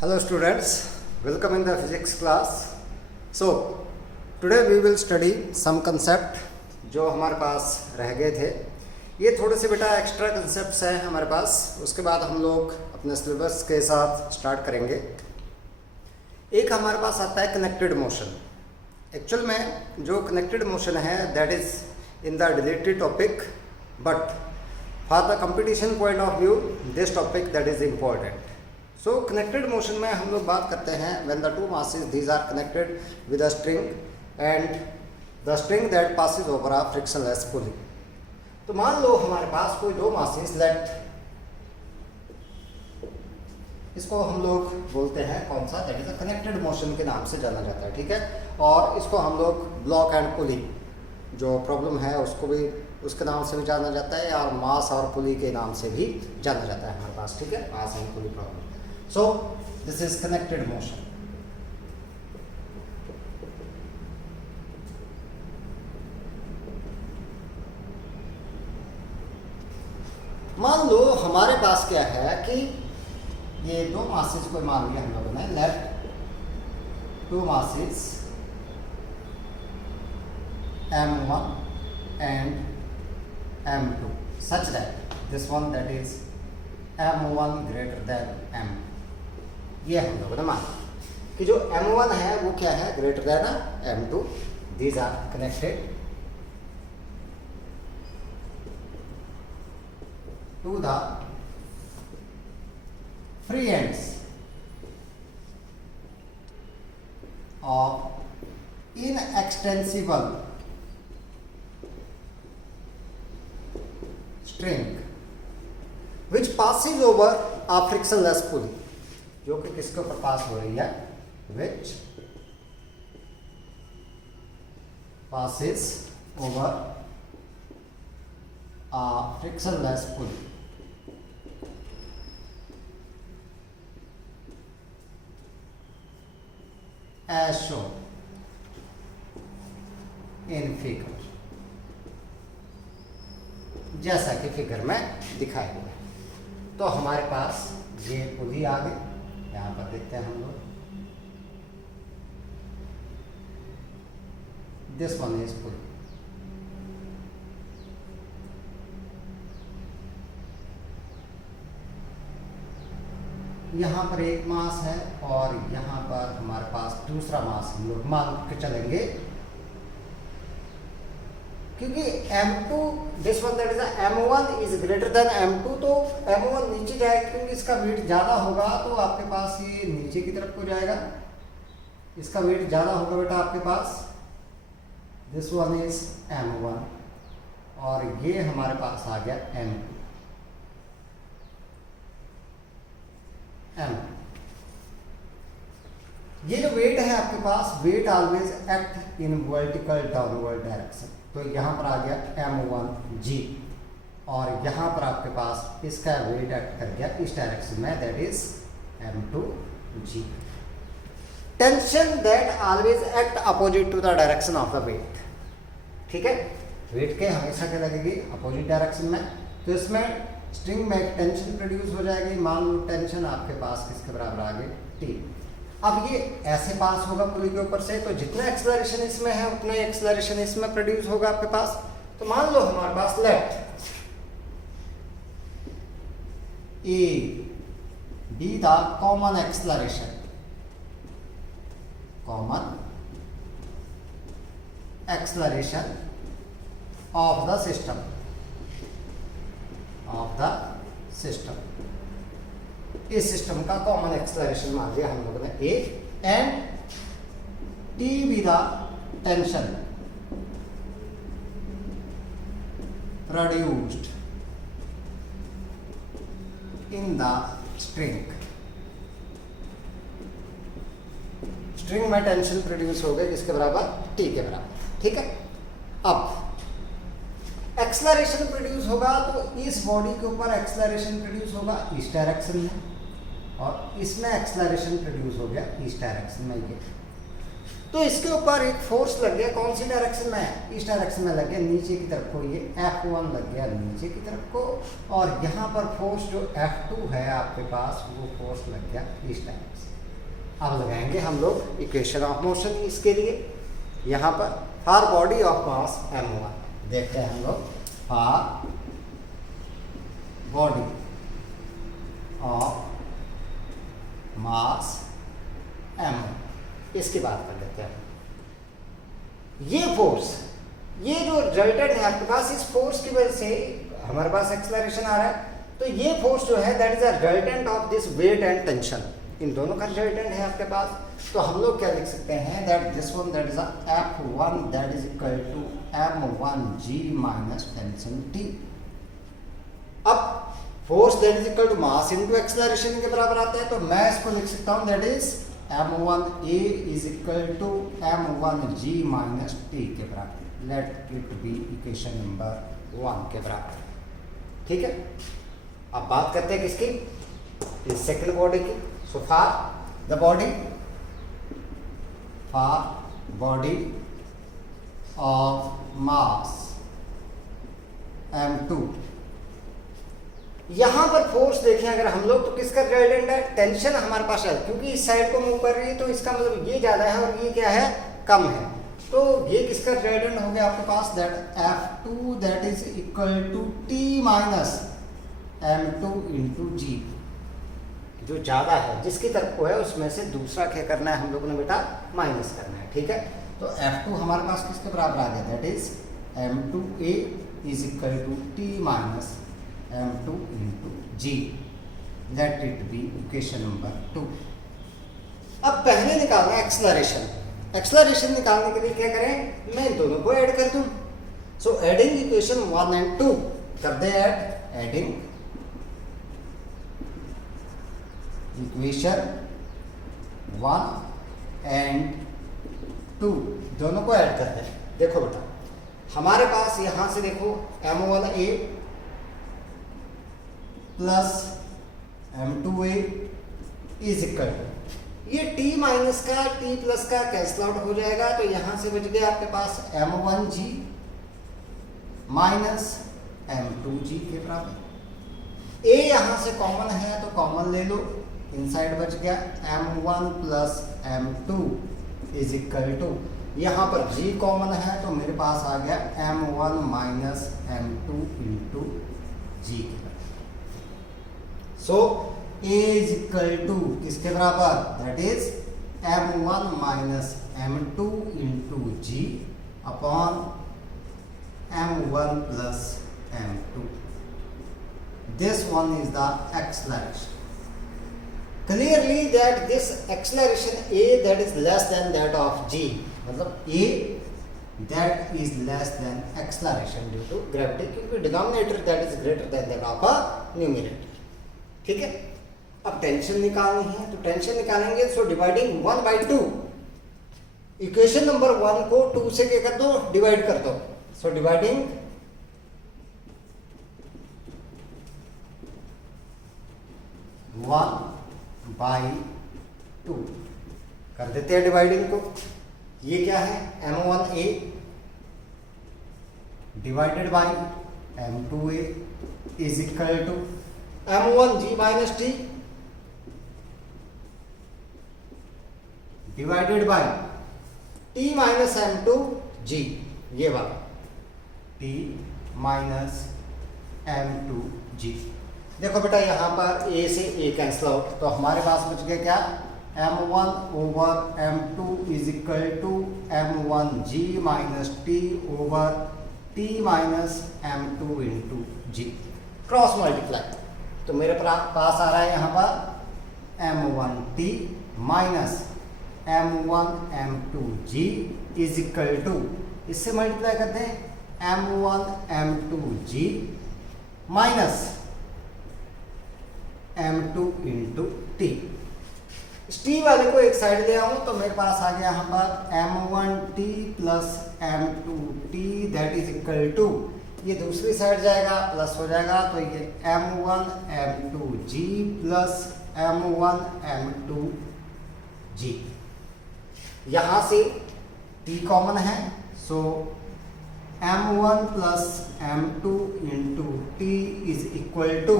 Hello students, welcome in the physics class. So today we will study some concept जो हमारे पास रह गए थे. ये थोड़े से बेटा एक्स्ट्रा कंसेप्ट्स हैं हमारे पास. उसके बाद हम लोग अपने सिलेबस के साथ स्टार्ट करेंगे. एक हमारे पास आता है कनेक्टेड मोशन. एक्चुअल में जो कनेक्टेड मोशन है that is in the related topic, but for the competition point of view this topic that is important. So connected motion में हम लोग बात करते हैं when the two masses these are connected with a string and the string that passes over a frictionless pulley. तो मान लो हमारे पास कोई दो मासेस लेट, इसको हम लोग बोलते हैं कौन सा, that is a connected motion के नाम से जाना जाता है. ठीक है, और इसको हम लोग ब्लॉक एंड पुली जो प्रॉब्लम है उसको भी उसके नाम से भी जाना जाता है, और मास और पुली के नाम से भी जाना जाता है हमारे पास. ठीक है, mass and pulley problem. So this is connected motion. मान लो हमारे पास क्या है कि ये दो मासेस को मान लिया हम लोगों ने, let two masses M1 and M2 such that this one that is M1 greater than M2. ये हम लोगों ने माना कि जो M1 है वो क्या है, greater than M2. These are connected to the free ends of inextensible string which passes over a frictionless pulley, जो कि किसके ऊपर पास हो रही है, which passes over a frictionless pulley. As shown in figure, जैसा कि फिगर में दिखाई हुआ है. तो हमारे पास ये पुली आ गई, यहाँ पर देखते हैं हम लोग, दिस वन इज पुली. यहाँ पर एक मास है और यहाँ पर हमारे पास दूसरा मास हम लोग मान के चलेंगे, क्योंकि M2 this one that is M1 is greater than M2, तो M1 नीचे जाएगा क्योंकि इसका वेट ज़्यादा होगा, तो आपके पास ये नीचे की तरफ को जाएगा. इसका वेट ज़्यादा होगा बेटा आपके पास. दिस वन इज M1 और ये हमारे पास आ गया M2. ये जो वेट है आपके पास, weight always act in vertical downward direction. तो यहाँ पर आ गया M1G और यहाँ पर आपके पास इसका वेट एक्ट कर गया इस डायरेक्शन में, that is M2G. Tension that always act opposite to the direction of the weight. ठीक है, वेट के हमेशा क्या लगेगी, अपोजिट डायरेक्शन में. तो इसमें स्ट्रिंग में टेंशन प्रोड्यूस हो जाएगी. मान लो टेंशन आपके पास किसके बराबर आ गई, T. अब ये ऐसे पास होगा पुली के ऊपर से, तो जितना एक्सेलरेशन इसमें है उतना एक्सेलरेशन इसमें प्रोड्यूस होगा आपके पास. तो मान लो हमारे पास let A be the common acceleration, common acceleration of the system, of the system. इस सिस्टम का कॉमन एक्सेलरेशन मान लिया हम लोगों ने A, and T be the tension produced in the string. String में टेंशन प्रोड्यूस हो गए किसके बराबर, T के बराबर. ठीक है, अब एक्सेलरेशन प्रोड्यूस होगा तो इस बॉडी के ऊपर एक्सेलरेशन प्रोड्यूस होगा इस डायरेक्शन में, और इसमें एक्सेलरेशन प्रोड्यूस हो गया इस डायरेक्शन में. ये तो इसके ऊपर एक फोर्स लग गया, कौन सी डायरेक्शन में, इस डायरेक्शन में लग गया नीचे की तरफ को, ये F1 लग गया नीचे की तरफ को, और यहाँ पर फोर्स जो F2 है आपके पास वो फोर्स लग गया इस डायरेक्शन। अब लगाएंगे हम लोग इक्वेशन ऑफ मोशन इसके लिए, यहाँ पर for body of mass M1 देखते हैं हम लोग, for body of mass M1 इसकी बात कर लेते हैं। ये फोर्स, ये जो रिजल्टेंट है आपके पास, इस फोर्स की वजह से हमारे पास एक्सेलरेशन आ रहा है, तो ये फोर्स जो है that is a resultant of this weight and tension, इन दोनों का रिजल्टेंट है आपके पास। तो हम लोग क्या लिख सकते हैं, that this one that is F1 that is equal to M1G minus tension T। अब force that is equal to mass into acceleration के बराबर आता है, तो मैं इसको लिख सकता हूं that is M1A is equal to M1G minus T के बराबर। Let it be equation number 1 के बराबर, ठीक है। अब बात करते हैं किसकी, इस सेकंड बॉडी की। So for the body, for body of mass M2, यहां पर फोर्स देखें अगर हम लोग, तो किसका रिजल्टेंट है, टेंशन हमारे पास है, क्योंकि इस साइड को मूव कर रही है तो इसका मतलब ये ज्यादा है और ये क्या है, कम है। तो ये किसका रिजल्टेंट हो गया आपके पास, that F2 that is equal to T minus M2 into G। जो ज्यादा है जिसकी तरफ को है उसमें से दूसरा क्या करना है हम लोगों ने बेटा, माइनस करना है, ठीक है। तो F2 हमारे पास किसके बराबर आ गया, that is M2A is equal to T minus M2 into G। Let it be equation number 2। अब पहले निकालना है एक्सेलरेशन। एक्सेलरेशन निकालने के लिए क्या करें, मैं इन दोनों को ऐड कर दूं। सो एडिंग इक्वेशन 1 एंड 2 कर they add, adding equation 1 and 2 दोनों को ऐड कर दे। देखो बेटा हमारे पास यहां से देखो M1A plus M2A is equal to, ये T माइनस का T प्लस का कैंसिल आउट हो जाएगा, तो यहां से बच गया आपके पास M1G माइनस M2G के बराबर। A यहां से कॉमन है तो कॉमन ले लो, इनसाइड बच गया M1 plus M2 is equal to, यहां पर G कॉमन है तो मेरे पास आ गया M1 minus M2 into G के बराबर। So A is equal to किसके बराबर, that is M1 minus M2 into G upon M1 plus M2। This one is the acceleration. Clearly that this acceleration A that is less than that of G, मतलब A that is less than acceleration due to gravity, क्योंकि denominator that is greater than that of a numerator, ठीक है। अब tension निकालनी है, तो tension निकालेंगे, so dividing 1 by 2, equation number 1 को 2 से क्या कर दो, डिवाइड कर दो। सो डिवाइडिंग 1 बाई 2 कर देते हैं डिवाइडिंग को। ये क्या है, M1A divided by M2A is equal to M1G minus T divided by T minus M2G, ये वाला T माइनस M2G। देखो बेटा यहाँ पर A से A कैंसिल आउट, तो हमारे पास बच गया क्या, M1 over M2 is equal to M1G minus T over T minus M2 into G, cross multiply. तो मेरे पास आ रहा है यहाँ पर M1T minus M1 M2G is equal to, इससे मल्टीप्लाई करते हैं M1 M2G minus M2 into T। इस T वाले को एक साइड ले आऊं तो मेरे पास आ गया यहाँ पर M1T plus M2T that is equal to, ये दूसरी साइड जाएगा प्लस हो जाएगा, तो ये M1 M2G plus M1 M2G। यहाँ से T कॉमन है, so m1 plus m2 into T is equal to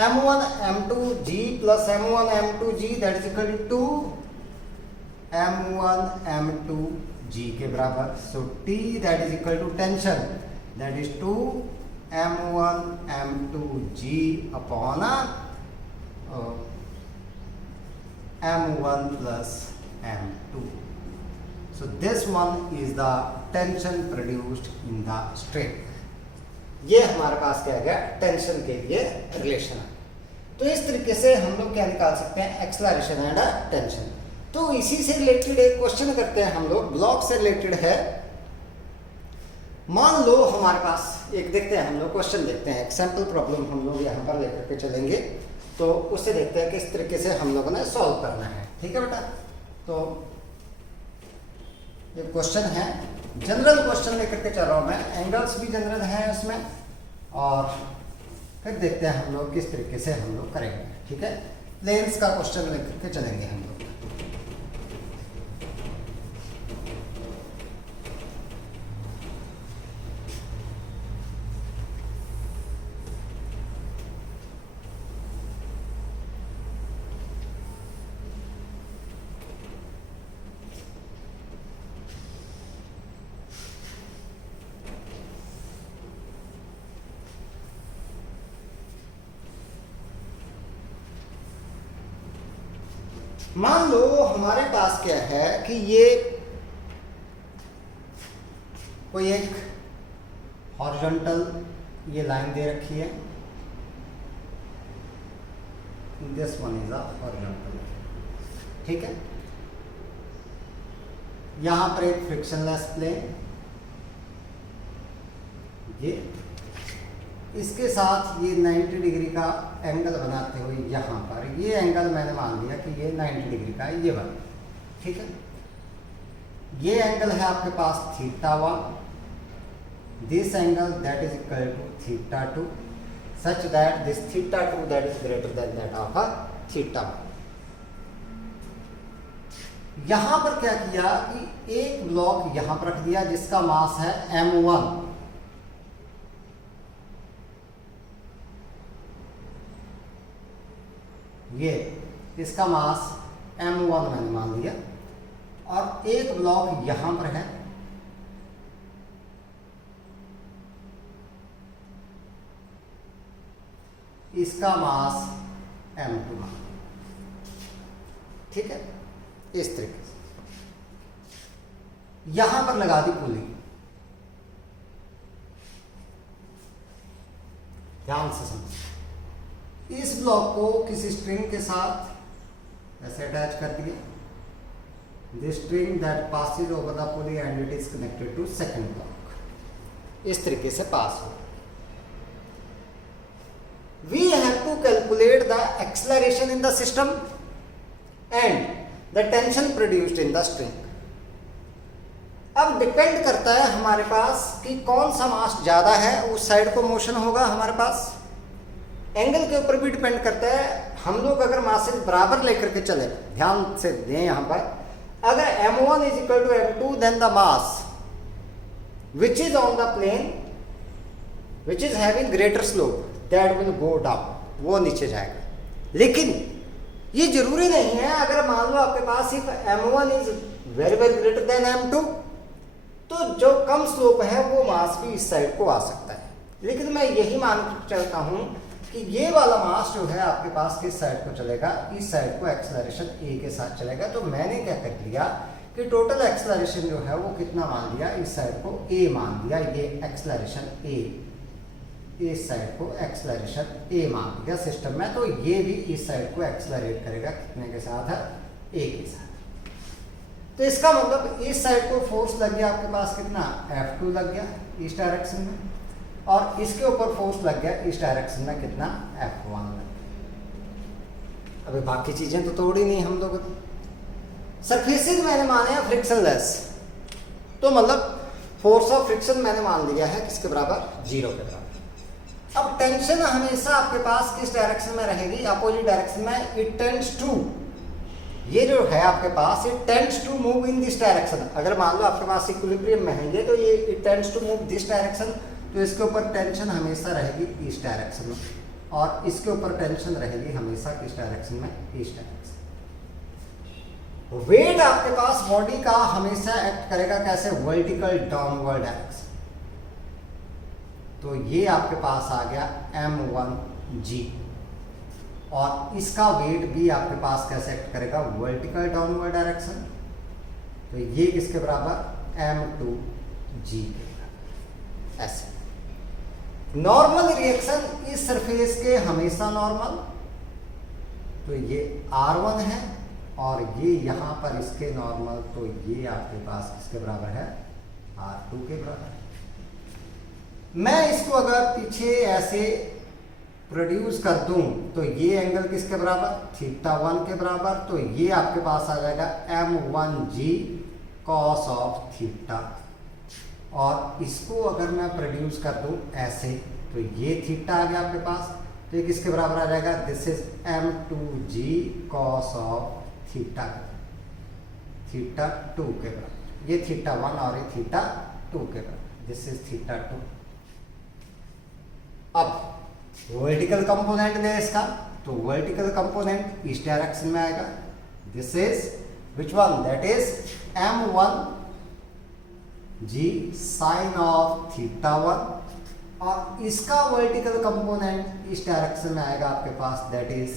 m1 m2g plus m1 m2g that is equal to m1 m2g के बराबर। So T that is equal to tension that is 2 m1 m2g upon m1 plus m2. So this one is the tension produced in the string. ये हमारे पास क्या है, tension के लिए relation है। तो इस तरीके से हम लोग क्या निकाल सकते हैं, एक्सेलरेशन एंड टेंशन। तो इसी से रिलेटेड एक क्वेश्चन करते हैं हम लोग, ब्लॉक से रिलेटेड है। मान लो हमारे पास एक, देखते हैं हम लोग क्वेश्चन देखते हैं, एक सैंपल प्रॉब्लम हम लोग यहाँ पर लेकर के चलेंगे, तो उससे देखते हैं किस तरीके से हम लोगों ने सॉल्व करना है। ठीक है बेटा, तो ये क्वेश्चन है, जनरल क्वेश्चन लेकर के चल रहा हूँ मैं, एंगल्स भी जनरल हैं उसमें, और फिर देखते हैं हम लोग किस तरीके से हम लोग करेंगे। ठीक है, प्लेन्स का क्वेश्चन लेकर के चलेंगे हम लोग। मान लो हमारे पास क्या है कि ये कोई एक हॉरिजॉन्टल ये लाइन दे रखी है, this one is a horizontal. ठीक है, यहां पर एक फ्रिक्शनलेस प्लेन, ये इसके साथ ये 90 डिग्री का एंगल बनाते हुए यहाँ पर ये एंगल मैंने मान लिया कि ये 90 डिग्री का है, ये बन। ठीक है, ये एंगल है आपके पास θ1, this angle that is equal to θ2 such that this θ2 that is greater than that of θ1। यहाँ पर क्या किया कि एक ब्लॉक यहाँ पर रख दिया जिसका मास है m1, ये इसका मास m1 मैंने मान लिया, और एक ब्लॉक यहां पर है, इसका मास m2 मान। ठीक है, इस तरीके से यहां पर लगा दी पुली, ध्यान से समझ। इस ब्लॉक को किसी स्ट्रिंग के साथ ऐसे अटैच कर दिया, this string that passes over the pulley and it is connected to second block, इस तरीके से पास हो। We have to calculate the acceleration in the system and the tension produced in the string. अब depend करता है हमारे पास कि कौन सा मास ज्यादा है, उस साइड को मोशन होगा हमारे पास। एंगल के ऊपर भी डिपेंड करता है। हम लोग अगर मासेस बराबर लेकर के चले, ध्यान से दें यहाँ पर, अगर m1 is equal to m2 then the mass which is on the plane which is having greater slope that will go down, वो नीचे जाएगा। लेकिन ये जरूरी नहीं है, अगर मान लो आपके पास सिर्फ m1 is very very greater than m2, तो जो कम स्लोप है वो मास भी इस साइड को आ सकता है। लेकिन मैं यही मान चलता हूं कि ये वाला मास जो है आपके पास किस साइड को चलेगा, इस साइड को एक्सेलरेशन ए के साथ चलेगा। तो मैंने क्या कर लिया कि टोटल एक्सेलरेशन जो है वो कितना मान लिया, इस साइड को ए मान लिया, ये एक्सेलरेशन ए, इस साइड को एक्सेलरेशन ए मान लिया सिस्टम में। तो ये भी इस साइड को एक्सेलरेट करेगा कितने के साथ है, ए के साथ। तो इसका मतलब इस साइड को फोर्स लग गया आपके पास कितना, F2 लग गया इस डायरेक्शन में, और इसके ऊपर फोर्स लग गया इस डायरेक्शन में कितना, F1 लग गया। अभी बाकी चीजें तो तोड़ी नहीं हम लोगों ने। सरफेसिंग मैंने माने हैं फ्रिक्शनलेस, तो मतलब फोर्स ऑफ फ्रिक्शन मैंने मान लिया है किसके बराबर, 0 के बराबर। अब टेंशन हमेशा आपके पास किस डायरेक्शन में रहेगी, अपोजिट डायरेक्शन में। इट टेंड्स टू ये जो है आपके पास, it tends to move in this direction. अगर मान लो आपके पास इक्विलिब्रियम में है ये, तो ये it tends to move this direction, तो इसके ऊपर टेंशन हमेशा रहेगी इस डायरेक्शन में, और इसके ऊपर टेंशन रहेगी हमेशा किस डायरेक्शन में, इस डायरेक्शन। वेट आपके पास बॉडी का हमेशा एक्ट करेगा कैसे, वर्टिकल डाउनवर्ड डायरेक्शन। तो ये आपके पास आ गया m1g, और इसका वेट भी आपके पास कैसे एक्ट करेगा, वर्टिकल डाउनवर्ड डायरेक्शन। तो ये किसके बराबर, m2g के बराबर। ऐसे नॉर्मल रिएक्शन इस सरफेस के हमेशा नॉर्मल, तो ये r1 है, और ये यहां पर इसके नॉर्मल, तो ये आपके पास किसके बराबर है, r2 के बराबर। मैं इसको अगर पीछे ऐसे प्रोड्यूस कर दूं, तो ये एंगल किसके बराबर, θ1 के बराबर। तो ये आपके पास आ जाएगा m1g cos ऑफ थीटा, और इसको अगर मैं प्रोड्यूस कर दूं ऐसे, तो ये थीटा आ गया आपके पास, तो ये किसके बराबर आ जाएगा, this is m2g cos of theta, θ2 के बराबर। ये θ1 और ये θ2 के बराबर, दिस इज θ2। अब वर्टिकल कंपोनेंट ने इसका, तो वर्टिकल कंपोनेंट इस डायरेक्शन में आएगा, this is which one, that is m1g sine of θ1, और इसका वर्टिकल कंपोनेंट इस डायरेक्शन में आएगा आपके पास, that is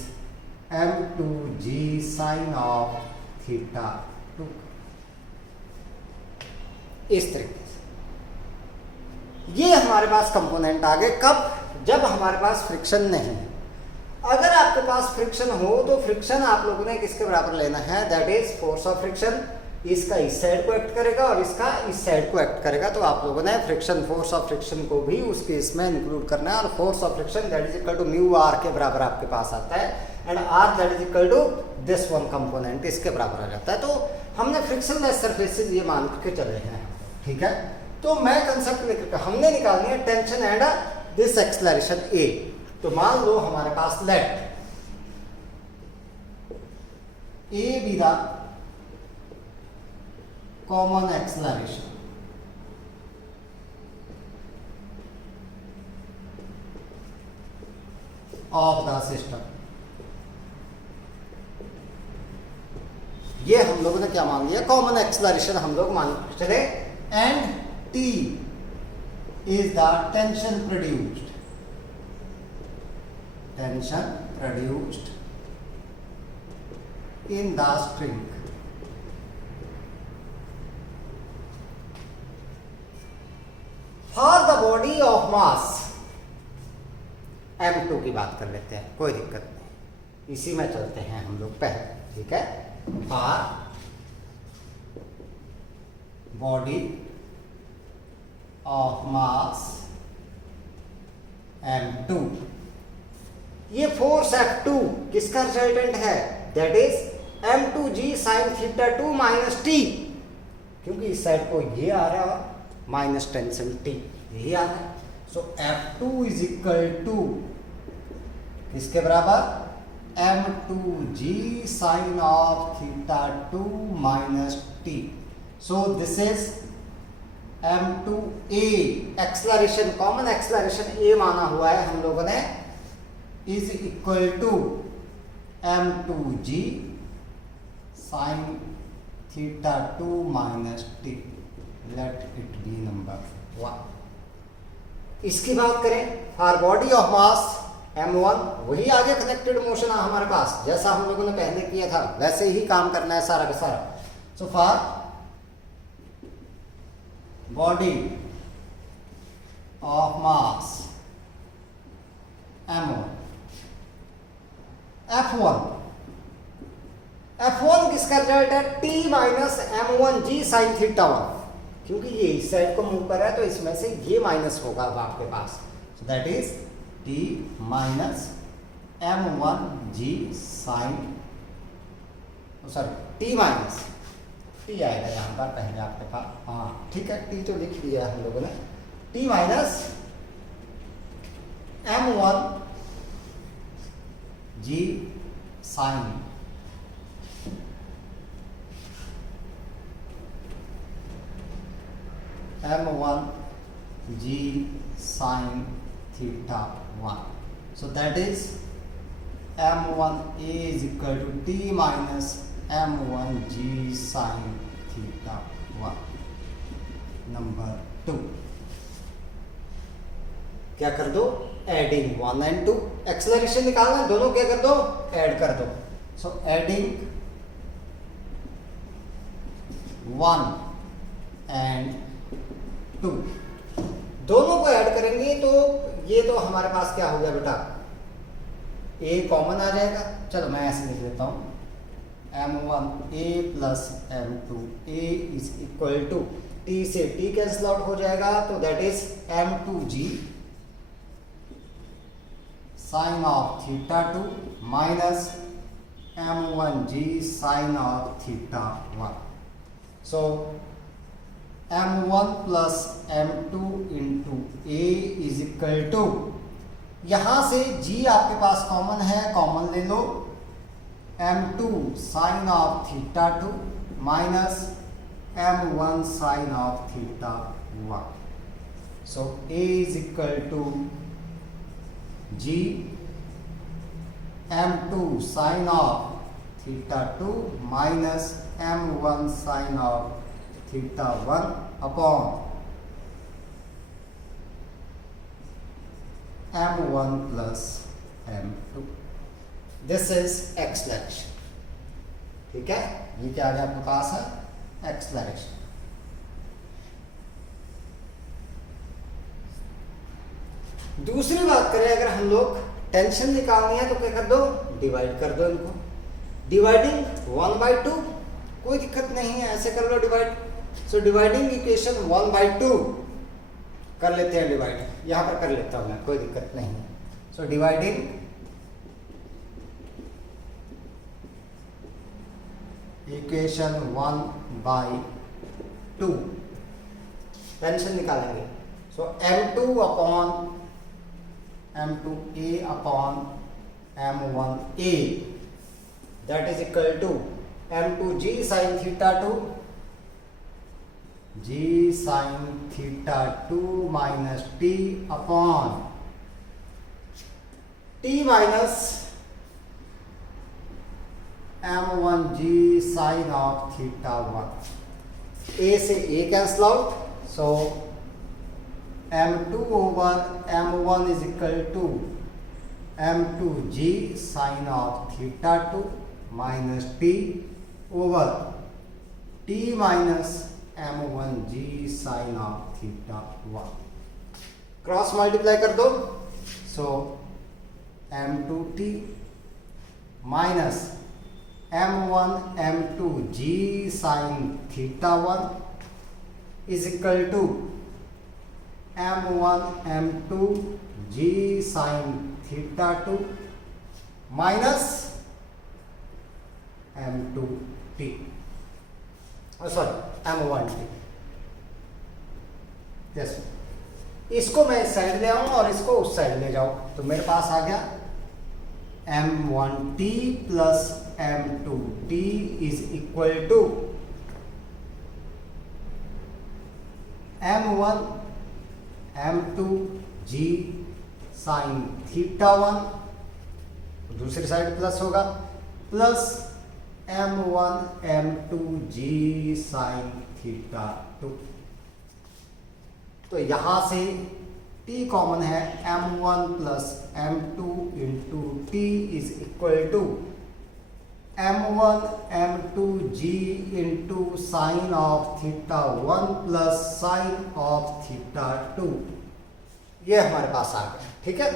m2g sine of θ2। इस तरीके से ये हमारे पास कंपोनेंट आ गए। कब, जब हमारे पास फ्रिक्शन नहीं है। अगर आपके पास फ्रिक्शन हो, तो फ्रिक्शन आप लोगों ने किसके बराबर लेना है, that is force of friction. इसका इस साइड को एक्ट करेगा और इसका इस साइड को एक्ट करेगा, तो आप लोगों ने फ्रिक्शन, फोर्स ऑफ फ्रिक्शन को भी उस केस में इंक्लूड करना है। और force of friction that is equal to mu R के बराबर आपके पास आता है, and R that is equal to this one component, इसके बराबर आ जाता है। तो हमने फ्रिक्शनलेस सरफेसेस ये मान के चले हैं, ठीक है। तो मैं कंसेप्ट लेकर हमने निकालनी है tension and this acceleration A. तो मान लो हमारे पास let A be the common acceleration of the system. ये हम लोगों ने क्या मान लिया, कॉमन एक्सेलरेशन हम लोग मान चले, and T is the tension produced in the string for the body of mass m2 की बात कर लेते हैं, कोई दिक्कत नहीं, इसी में चलते हैं हम लोग पहले, ठीक है। for body of mass m2, ये फोर्स F2 किसका रिजल्टेंट है, that is m2g sin θ2 minus t, क्योंकि इस साइड को ये आ रहा है माइनस टेंशन t, यही आ रहा है। सो F2 इज इक्वल टू किसके बराबर, m2g sin ऑफ θ2 minus t। So this is m2a, acceleration, common acceleration a माना हुआ है हम लोगों ने, is equal to m2g sin θ2 minus t, let it be number 1। इसकी बात करें for body of mass m1, वही आगे कनेक्टेड मोशन है हमारे पास, जैसा हम लोगों ने पहले किया था वैसे ही काम करना है सारा का सारा। So for body of mass m1, F1 किसका रिजल्ट है, T माइनस m1g sin θ1, क्योंकि ये इस साइड को मूव कर रहा है, तो इसमें से ये माइनस होगा अब आपके पास, so that is T minus m1g sin, sorry T minus T आएगा यहाँ पर पहले आपके पास, हाँ ठीक है, टी तो लिख लिया हम लोगों ने, T minus m1g sine m1 g sin theta 1. So that is m1 a is equal to t minus m1 g sin theta 1. Number 2, क्या कर दो, एडिंग 1 and 2. एक्सेलरेशन निकालना है, दोनों क्या कर दो, ऐड कर दो. सो एडिंग 1 and 2, दोनों को ऐड करेंगे तो ये तो हमारे पास क्या हो गया बेटा, a कॉमन आ जाएगा. चलो मैं ऐसे लिख देता हूं, m1 a plus m2 a is equal to, t से t कैंसिल आउट हो जाएगा तो that is m2g sine of theta 2 minus m1g sine of theta 1. So m1 plus m2 into a is equal to, यहां से g आपके पास common है, common ले लो, m2 sine of theta 2 minus m1 sine of theta 1. So a is equal to g m2 sine of theta 2 minus m1 sine of theta 1 upon m1 plus m2. This is acceleration. ठीक है, ये क्या आ गया आपके पास है, acceleration. दूसरी बात करें, अगर हम लोग टेंशन निकालनी है तो क्या कर दो, डिवाइड कर दो इनको. डिवाइडिंग 1/2, कोई दिक्कत नहीं है, ऐसे कर लो डिवाइड. सो डिवाइडिंग इक्वेशन 1/2 कर लेते हैं डिवाइड, यहां पर कर लेता हूं मैं, कोई दिक्कत नहीं है. सो डिवाइडिंग इक्वेशन 1/2, टेंशन निकालेंगे. सो m2 upon m2a upon m1a, that is equal to m2g sin theta 2 g sin theta 2 minus t upon t minus m1g sin of theta 1. a से a cancel out, so m2 over m1 is equal to m2g sin of theta 2 minus t over t minus m1g sin of theta 1. Cross multiply कर दो, सो m2t minus m1 m2g sin theta 1 is equal to m1 m2 g sin theta 2 minus m2 t, sorry m1 t. Yes, इसको मैं इस side ले आऊं और इसको उस साइड ले जाऊं तो मेरे पास आ गया m1t plus m2t is equal to m1 m2 g sine theta 1, दूसरी साइड प्लस होगा, plus m1 m2 g sine theta 2. तो यहां से t कॉमन है, m1 plus m2 into t is equal to m1 m2 g into sine of theta 1 plus sine of theta 2. ये हमारे पास आ गया. ठीक है,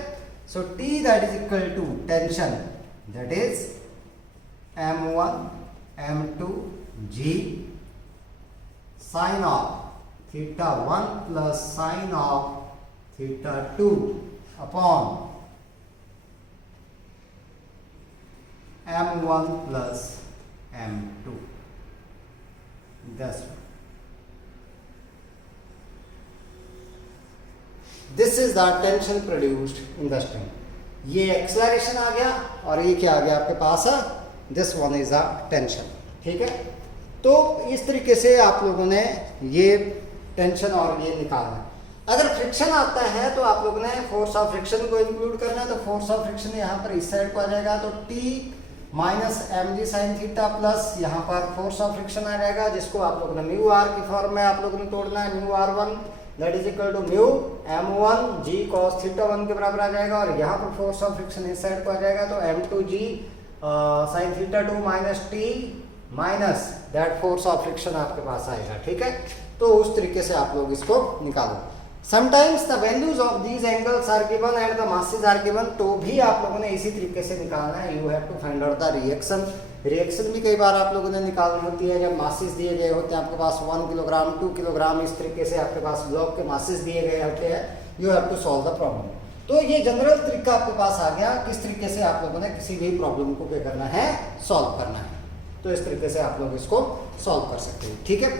so t that is equal to tension, that is m1 m2 g sine of theta 1 plus sine of theta 2 upon m1 plus m2. This is the tension produced in the string. ये acceleration आ गया और ये क्या आ गया आपके पास, this one is the tension. ठीक है, तो इस तरीके से आप लोगों ने ये टेंशन और ये निकालना है। अगर फ्रिक्शन आता है तो आप लोगों ने फोर्स ऑफ फ्रिक्शन को इंक्लूड करना है, तो फोर्स ऑफ फ्रिक्शन यहाँ पर इस साइड को आ जाएगा, तो T minus mg sine theta plus यहाँ पर फोर्स ऑफ फ्रिक्शन आ जाएगा, जिसको आप लोगों ने म्यू आर की फॉर्म में आप लोगों ने तोड़ना है। Mu r1 that is equal to mu m1 g cos theta 1 के बराबर आ जाएगा, और यहाँ पर फोर्स ऑफ फ्रिक्शन इस साइड को आ जाएगा, तो m2g sine theta 2 minus T minus that force of friction आपके पास आएगा। ठीक है, तो उस तरीके से आप लोग इसको निकालो। Sometimes the values of these angles are given and the masses are given, तो भी आप लोगों ने इसी तरीके से निकालना है। You have to find out the reaction. Reaction भी कई बार आप लोगों ने निकालनी होती है जब मासेस दिए गए होते हैं आपके पास 1 किलोग्राम 2 किलोग्राम, इस तरीके से आपके पास ब्लॉक के मासेस दिए गए होते हैं। You have to solve the problem. तो ये जनरल तरीका आपके पास आ गया किस तरीके से आप लोगों ने किसी भी प्रॉब्लम को क्या करना है, सॉल्व करना है। तो इस तरीके से आप लोग इसको सॉल्व कर सकते हैं। ठीक है,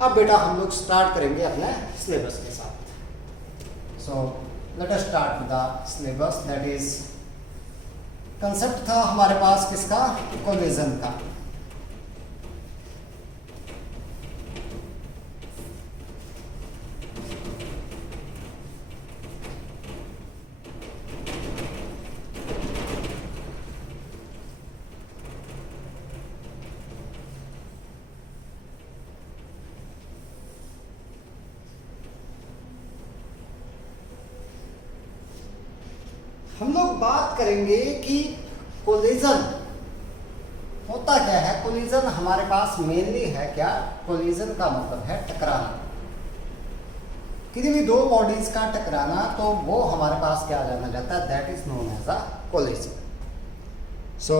अब बेटा हम लोग स्टार्ट करेंगे अपने सिलेबस के साथ। So let us start with the syllabus. That is concept था हमारे पास किसका, कोलिजन का। हम लोग बात करेंगे कि कोलिजन होता क्या है। कोलिजन हमारे पास मेनली है क्या, कोलिजन का मतलब है टकराना, किसी भी दो बॉडीज का टकराना, तो वो हमारे पास क्या जाना जाता है, that is known as a collision. So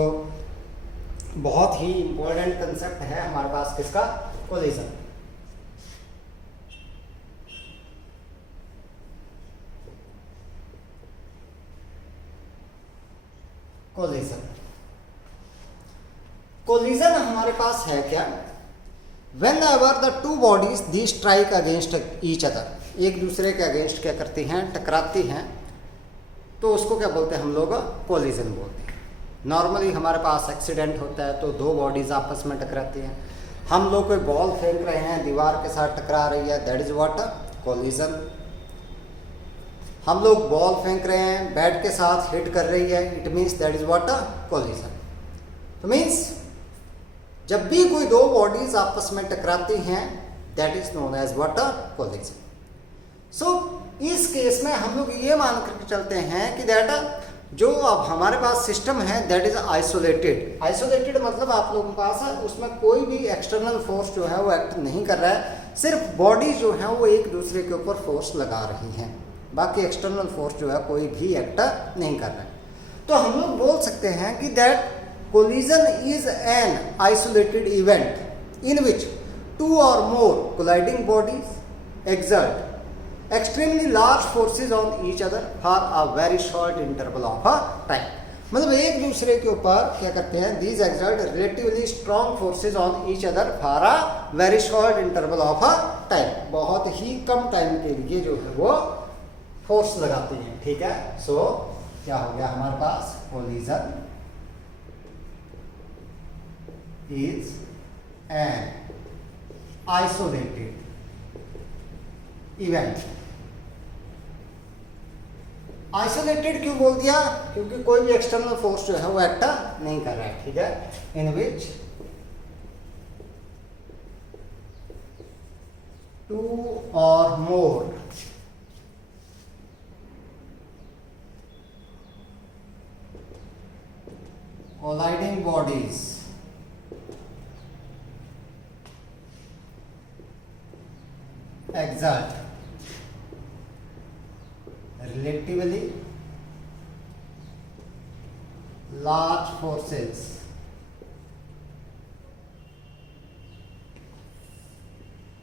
बहुत ही इंपॉर्टेंट कंसेप्ट है हमारे पास किसका, कोलिजन। कोलिजन, कोलिजन हमारे पास है क्या, when ever the two bodies the strike against each other, एक दूसरे के अगेंस्ट क्या करती हैं, टकराती हैं, तो उसको क्या बोलते हैं हम लोग, कोलिजन बोलते हैं। नॉर्मली हमारे पास एक्सीडेंट होता है तो दो बॉडीज आपस में टकराती हैं। हम लोग कोई बॉल फेंक रहे हैं, दीवार के साथ टकरा रही है, दैट इज व्हाट, कोलिजन। हम लोग बॉल फेंक रहे हैं, बैट के साथ हिट कर रही है, it means that is what, collision. तो मीन्स जब भी कोई दो बॉडीज आपस में टकराती हैं, that is known as what, collision. So इस केस में हम लोग ये मान करके चलते हैं कि दैट जो अब हमारे पास सिस्टम है दैट इज आइसोलेटेड। आइसोलेटेड मतलब आप लोगों के पास है उसमें कोई भी एक्सटर्नल फोर्स जो है वो एक्ट नहीं कर रहा है, सिर्फ बॉडी जो है वो एक दूसरे के ऊपर फोर्स लगा रही हैं, बाकी एक्सटर्नल फोर्स जो है कोई भी एक्ट नहीं कर रहा है। तो हम लोग बोल सकते हैं कि that collision is an isolated event in which two और more colliding bodies exert extremely large forces on each other for a very short interval of a time. मतलब एक दूसरे के ऊपर क्या करते हैं, these exert relatively strong forces on each other for a very short interval of a time, बहुत ही कम टाइम के लिए जो है वो फोर्स लगाती हैं। ठीक है, सो क्या हो गया हमारे पास, collision is an isolated event. Isolated क्यों बोल दिया, क्योंकि कोई भी एक्सटर्नल फोर्स जो है वो एक्ट नहीं कर रहा है। ठीक है, इन विच टू और मोर colliding bodies exert relatively large forces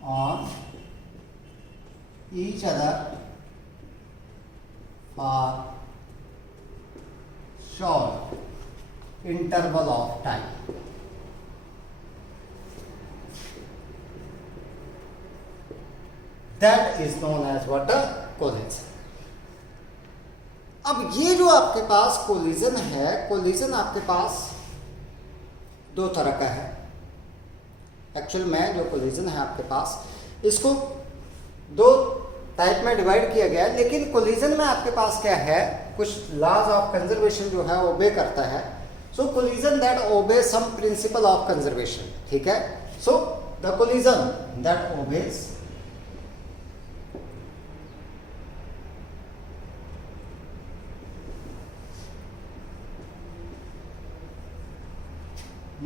on each other for short interval of time. That is known as what, a collision. अब ये जो आपके पास कोलिजन है, कोलिजन आपके पास दो तरह का है। एक्चुअल में जो कोलिजन है आपके पास, इसको दो टाइप में डिवाइड किया गया है, लेकिन कोलिजन में आपके पास क्या है, कुछ लॉज ऑफ कंजर्वेशन जो है ओबे करता है. सो कोलिजन दैट ओबे सम प्रिंसिपल ऑफ कंजर्वेशन. ठीक है. So the collision that obeys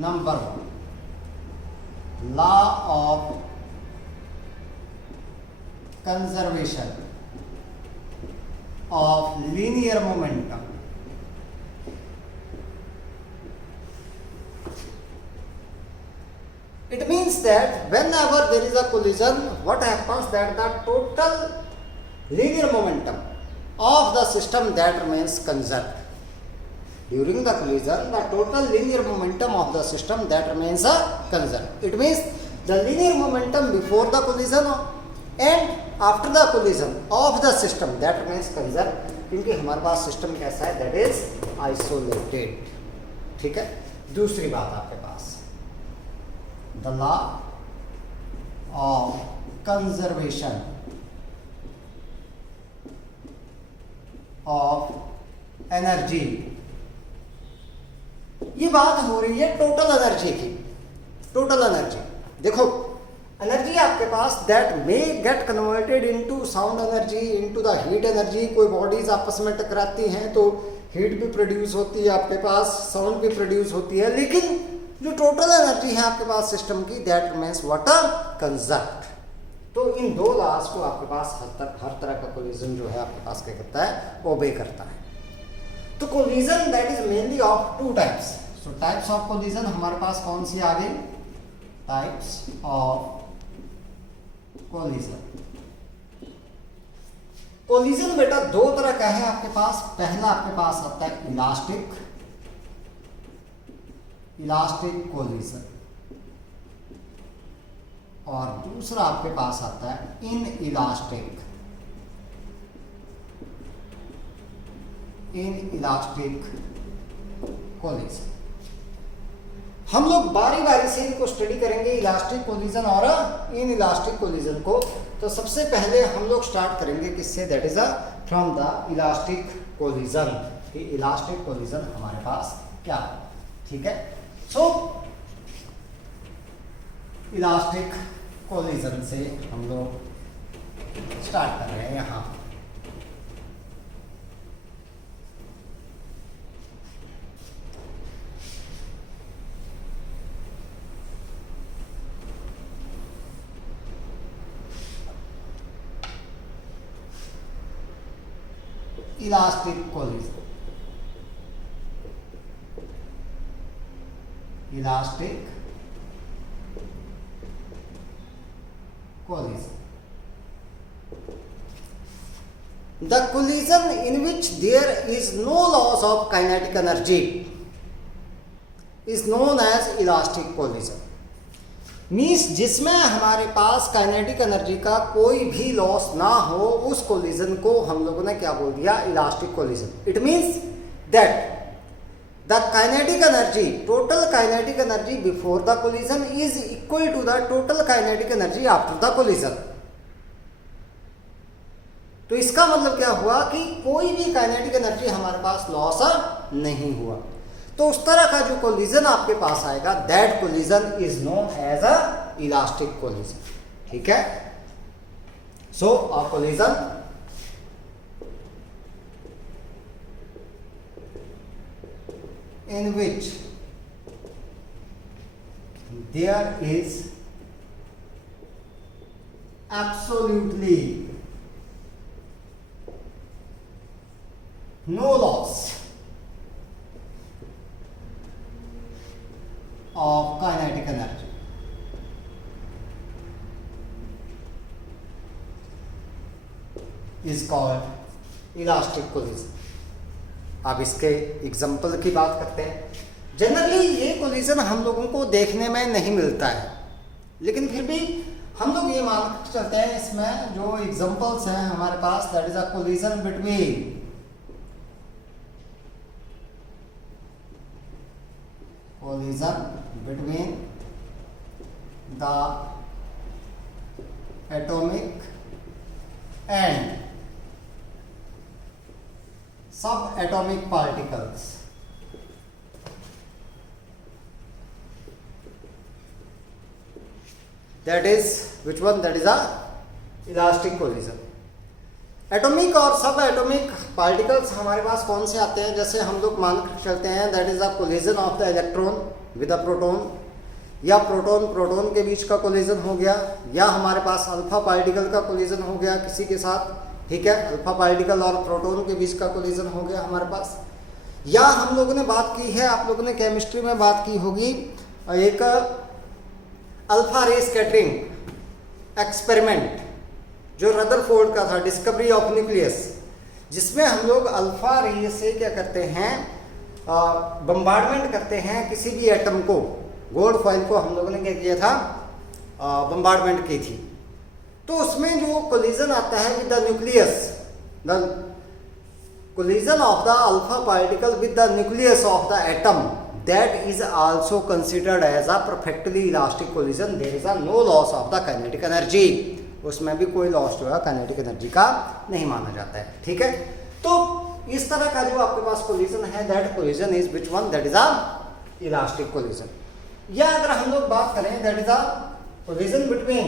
number 1 law of conservation of linear momentum. It means that whenever there is a collision, what happens that the total linear momentum of the system that remains conserved. During the collision, the total linear momentum of the system that remains conserved. It means the linear momentum before the collision and after the collision of the system that remains conserved. क्योंकि हमारे पास system कैसा है, that is isolated. ठीक है. दूसरी बात आपके पास the law of conservation of energy. ये बात हो रही है टोटल एनर्जी की. टोटल एनर्जी देखो, एनर्जी आपके पास that may get converted into sound energy, into the heat energy. कोई बॉडीज आपस में टकराती हैं तो हीट भी प्रोड्यूस होती है आपके पास, साउंड भी प्रोड्यूस होती है, लेकिन जो टोटल एनर्जी है आपके पास सिस्टम की, दैट रिमेंस वाटर कंजर्व्ड. तो इन दो लॉज को आपके पास हर तरह का कोलिजन जो है आपके पास क्या करता है, ओबे करता है. तो collision that is mainly of two types. So types of collision हमारे पास कौन सी आ गई, टाइप्स ऑफ कोलिजन. कोलिजन बेटा दो तरह का है आपके पास. पहला आपके पास आता है इलास्टिक कोलिजन, और दूसरा आपके पास आता है इन इलास्टिक कोलिजन. हम लोग बारी बारी से इनको स्टडी करेंगे, इलास्टिक कोलिजन और इन इलास्टिक कोलिजन को. तो सबसे पहले हम लोग स्टार्ट करेंगे किससे, that is from the elastic collision. Elastic collision हमारे पास क्या है. ठीक है. सो इलास्टिक कोलिजन से हम लोग स्टार्ट कर रहे हैं. यहां elastic collision. Elastic collision. The collision in which there is no loss of kinetic energy is known as elastic collision. Means जिसमें हमारे पास काइनेटिक एनर्जी का कोई भी लॉस ना हो, उस कोलिजन को हम लोगों ने क्या बोल दिया, elastic collision. It means that the kinetic energy, total kinetic energy before the collision is equal to the total kinetic energy after the collision. तो इसका मतलब क्या हुआ कि कोई भी काइनेटिक एनर्जी हमारे पास लॉस नहीं हुआ. तो उस तरह का जो कोलिजन आपके पास आएगा, that collision is known as a elastic collision. ठीक है. So a collision in which there is absolutely no loss of kinetic energy is called elastic collision. अब इसके एग्जाम्पल की बात करते हैं. जनरली ये कोलिजन हम लोगों को देखने में नहीं मिलता है, लेकिन फिर भी हम लोग ये मान चलते हैं इसमें जो एग्जाम्पल्स हैं हमारे पास, that is a collision between the atomic and subatomic particles. That is which one? That is a elastic collision. Atomic और सब एटॉमिक पार्टिकल्स हमारे पास कौन से आते हैं? जैसे हम लोग मान कर चलते हैं that is a collision of the electron with a proton, या प्रोटॉन प्रोटॉन के बीच का कोलिजन हो गया, या हमारे पास अल्फा पार्टिकल का कोलिजन हो गया किसी के साथ, ठीक है, अल्फा पार्टिकल और प्रोटॉन के बीच का कोलिजन हो गया हमारे पास. या हम लोगों ने बात की है, आप लोगों ने केमिस्ट्री में बात की होगी, एक अल्फा रे स्कैटरिंग एक्सपेरिमेंट जो रदरफोर्ड का था, डिस्कवरी ऑफ न्यूक्लियस, जिसमें हम लोग अल्फा रे से क्या करते हैं, बम्बार्डमेंट करते हैं किसी भी एटम को. गोल्ड फॉइल को हम लोगों ने क्या किया था, बम्बार्डमेंट की थी. तो उसमें जो कोलिजन आता है with the nucleus, the collision of the alpha particle with the nucleus of the atom, that is also considered as a perfectly elastic collision. There is a no loss of the kinetic energy. उसमें भी कोई loss जो है kinetic energy का नहीं माना जाता है, ठीक है. तो इस तरह का जो आपके पास कोलिजन है, that collision is which one? That is a elastic collision. या अगर हम लोग बात करें that is a collision between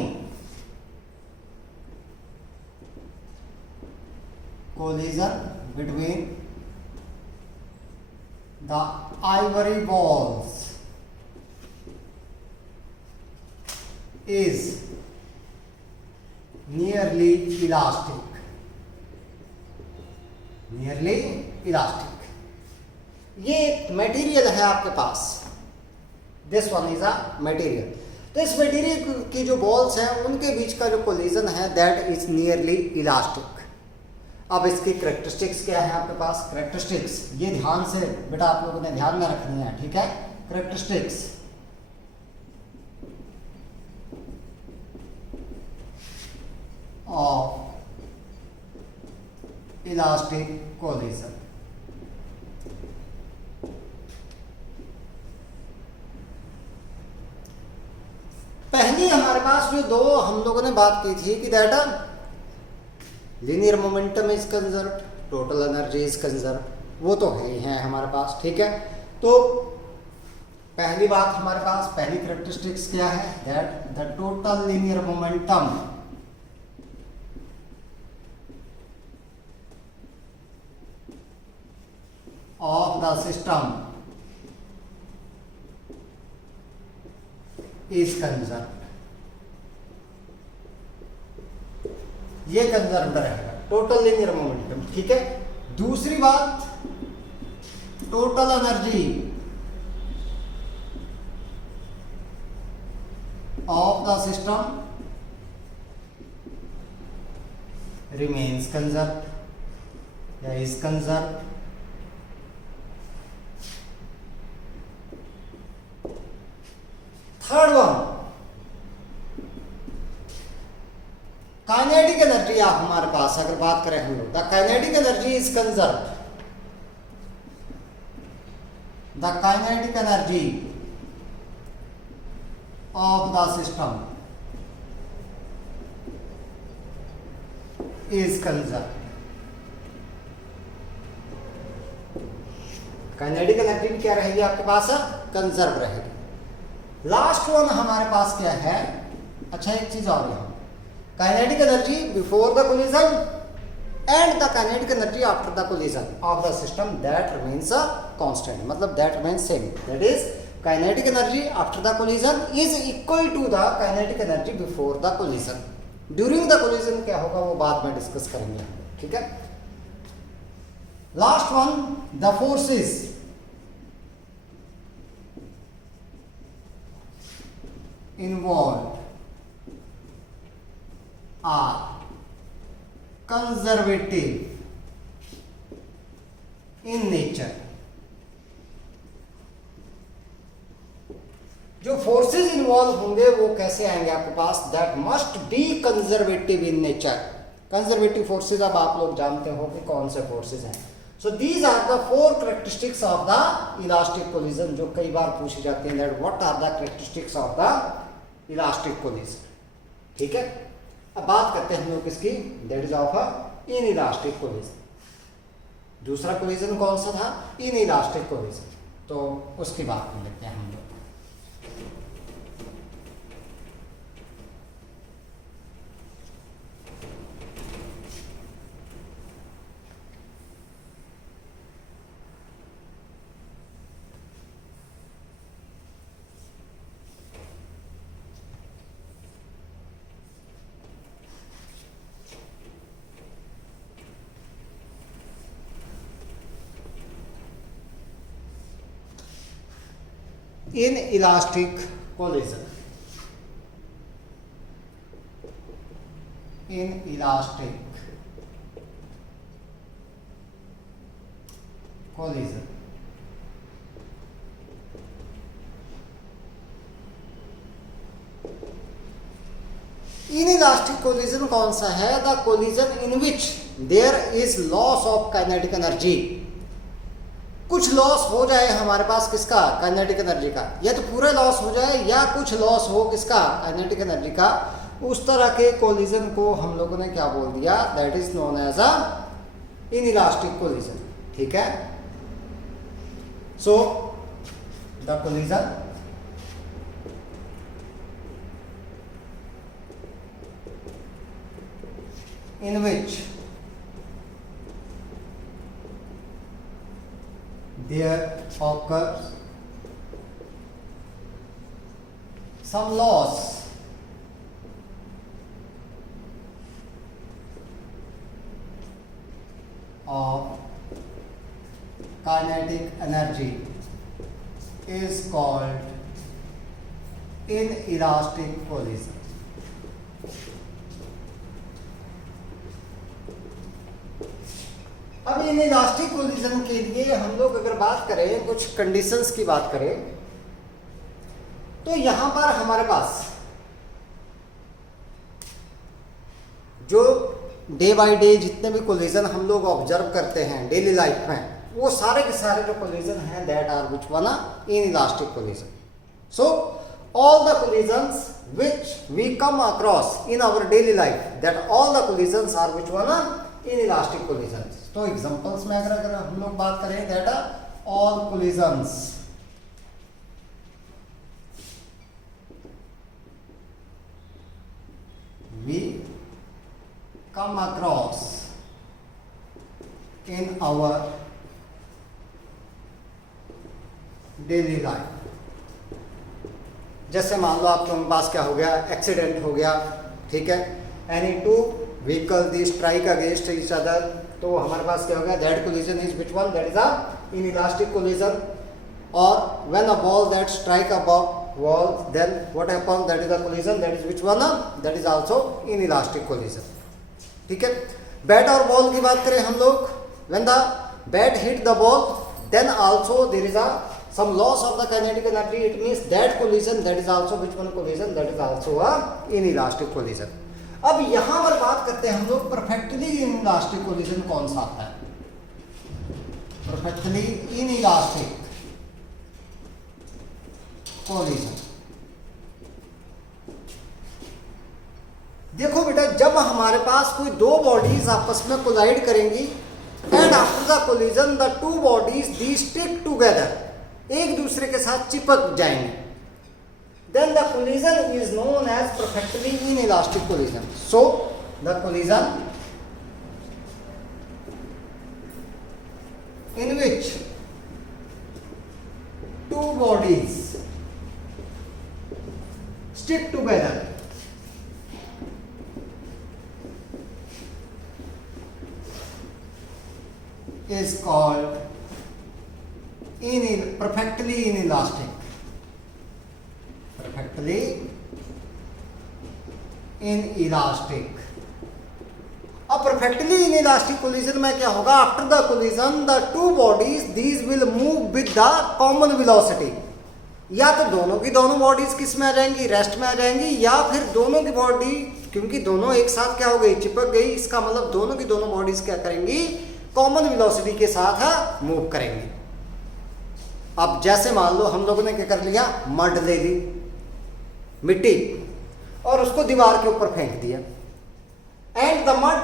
the ivory balls is nearly elastic. Nearly elastic. ये मटेरियल है आपके पास, this one is a material. तो इस मटेरियल की जो बॉल्स हैं उनके बीच का जो कोलिजन है दैट इज नियरली इलास्टिक. अब इसकी करेक्टरिस्टिक्स क्या है आपके पास? करेक्टरिस्टिक्स ये ध्यान से बेटा आप लोगों ने ध्यान में रखनी है, ठीक है. Characteristics of elastic collision. पहली हमारे पास जो दो हम लोगों ने बात की थी कि that linear momentum is conserved, total energy is conserved, वो तो है ही है हमारे पास, ठीक है. तो पहली बात हमारे पास, पहली कैरेक्टरिस्टिक्स क्या है? That the total linear momentum of the system is conserved. ये कंजर्व्ड रहेगा, टोटल लीनियर मोमेंटम, ठीक है. दूसरी बात, total energy of the system remains conserved या is conserved. Third one, kinetic energy आप हमारे पास अगर बात करें हम लोग, the kinetic energy is conserved. The kinetic energy of the system is conserved. Kinetic energy भी क्या रहेगी आपके पास? कंजर्व रहेगी. लास्ट वन हमारे पास क्या है? अच्छा एक चीज और है, kinetic energy before the collision and the kinetic energy after the collision of the system that remains a constant, मतलब that remains same. That is kinetic energy after the collision is equal to the kinetic energy before the collision. During the collision क्या होगा वो बाद में discuss करेंगे, ठीक है. Last one, the forces involved are conservative in nature. जो forces involve होंगे वो कैसे आएंगे आपके पास? That must be conservative in nature. Conservative forces अब आप लोग जानते हो कि कौन से फोर्सेस हैं. So these are the four characteristics of the elastic collision, जो कई बार पूछी जाती है. That what are the characteristics of the elastic collision, ठीक है. अब बात करते हैं हम लोग किसकी, that is of a inelastic collision. दूसरा कोलिजन कौन सा था, इनइलास्टिक कोलिजन, तो उसकी बात कर लेते हैं हम लोग। Inelastic collision. Inelastic collision. Inelastic collision कौन सा है, the collision in which there is loss of kinetic energy. कुछ लॉस हो जाए हमारे पास किसका, काइनेटिक एनर्जी का, या तो पूरा लॉस हो जाए या कुछ लॉस हो किसका, काइनेटिक एनर्जी का, उस तरह के कोलिजन को हम लोगों ने क्या बोल दिया, that is known as a inelastic collision. ठीक है, so the collision in which there occurs some loss of kinetic energy is called inelastic collision. अब इनइलास्टिक कोलिजन के लिए हम लोग अगर बात करें, कुछ कंडीशंस की बात करें, तो यहां पर हमारे पास जो डे बाय डे जितने भी कोलिजन हम लोग ऑब्जर्व करते हैं डेली लाइफ में, वो सारे के सारे जो कोलिजन हैं that are which one inelastic collision. So all the collisions which we come across in our daily life, that all the collisions are which one inelastic collisions. तो एग्जांपल्स में अगर हम लोग बात करें, that all collisions we come across in our daily life, जैसे मान लो आपके पास क्या हो गया, एक्सीडेंट हो गया, ठीक है, any two vehicle the strike against each other, तो हमारे पास क्या हो गया, that collision is which one, that is a inelastic collision. और when a ball that strike a wall, then what happens, that is a collision, that is which one, that is also inelastic collision. ठीक है, bat और ball की बात करें हम लोग, when the bat hit the ball, then also there is a some loss of the kinetic energy, it means that collision, that is also which one collision, that is also a inelastic collision. अब यहां पर बात करते हैं हम लोग perfectly inelastic collision कौन सा आता है, परफेक्टली इनइलास्टिक कोलिजन। देखो बेटा, जब हमारे पास कोई दो बॉडीज आपस में कोलाइड करेंगी and after the collision the two bodies the stick together, एक दूसरे के साथ चिपक जाएंगे, then the collision is known as perfectly inelastic collision. So the collision in which two bodies stick together is called perfectly inelastic. Perfectly inelastic. अब perfectly inelastic collision में क्या होगा, after the collision the two bodies these will move with the common velocity. या तो दोनों की दोनों bodies किस में आ जाएंगी, रेस्ट में आ जाएंगी, या फिर दोनों की बॉडी, क्योंकि दोनों एक साथ क्या हो गई, चिपक गई, इसका मतलब दोनों की दोनों बॉडीज क्या करेंगी, कॉमन वेलोसिटी के साथ मूव करेंगी। अब जैसे मान लो हम लोगों ने क्या कर लिया, मड ले ली, मिट्टी, और उसको दीवार के ऊपर फेंक दिया, and the mud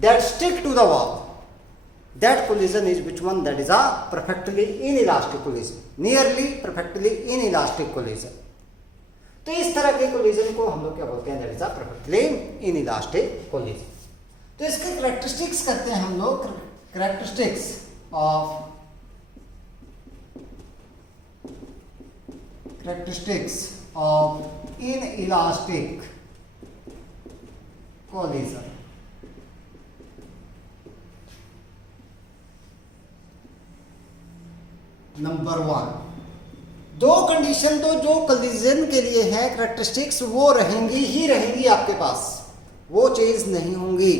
that stick to the wall. That collision is which one? That is a perfectly inelastic collision. Nearly perfectly inelastic collision. तो इस तरह के कोलिजन को हम लोग क्या बोलते हैं? That is a perfectly inelastic collision. तो इसके कैरेक्टरिस्टिक्स करते हैं हम लोग. Characteristics of inelastic collision. Number 1, दो कंडीशन तो जो कोलिजन के लिए है कैरेक्टरिस्टिक्स वो रहेंगी ही रहेंगी आपके पास, वो चेंज नहीं होंगी.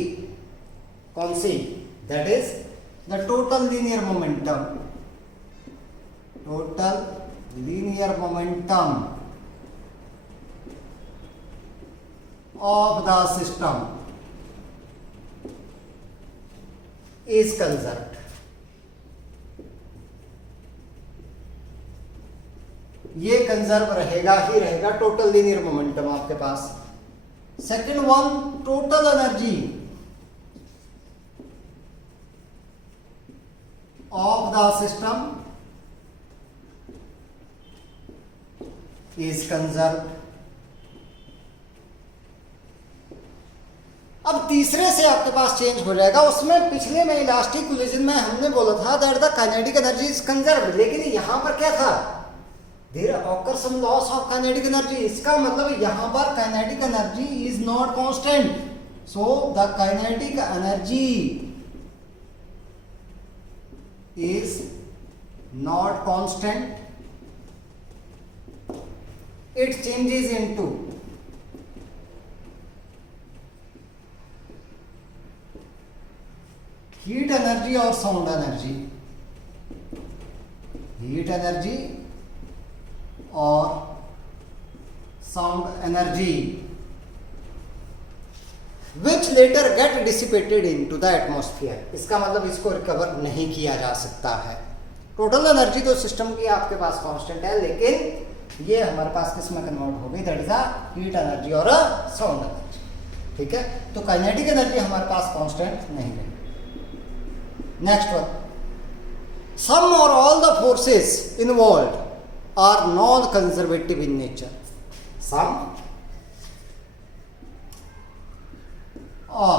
कौन सी? That is the total linear momentum. Total linear momentum of the system is conserved. ये कंजर्व रहेगा ही रहेगा. टोटल लीनियर मोमेंटम आपके पास. Second one, total energy of the system is conserve. अब तीसरे से आपके पास चेंज हो जाएगा. उसमें पिछले में इलास्टिक कोलिजन में हमने बोला था that the kinetic energy is conserved, लेकिन यहां पर क्या था? There occur some loss of kinetic energy. इसका मतलब यहां पर kinetic energy is not constant. So the kinetic energy is not constant. It changes into heat energy और साउंड एनर्जी. हीट एनर्जी और sound energy which later get dissipated into the atmosphere. इसका मतलब इसको recover नहीं किया जा सकता है. टोटल एनर्जी तो सिस्टम की आपके पास कांस्टेंट है, लेकिन ये हमारे पास किस में कन्वर्ट हो गई? That is a heat energy और साउंड एनर्जी. ठीक है, तो काइनेटिक एनर्जी हमारे पास कांस्टेंट नहीं है. Next one, some or all the forces involved are non-conservative in nature. Some or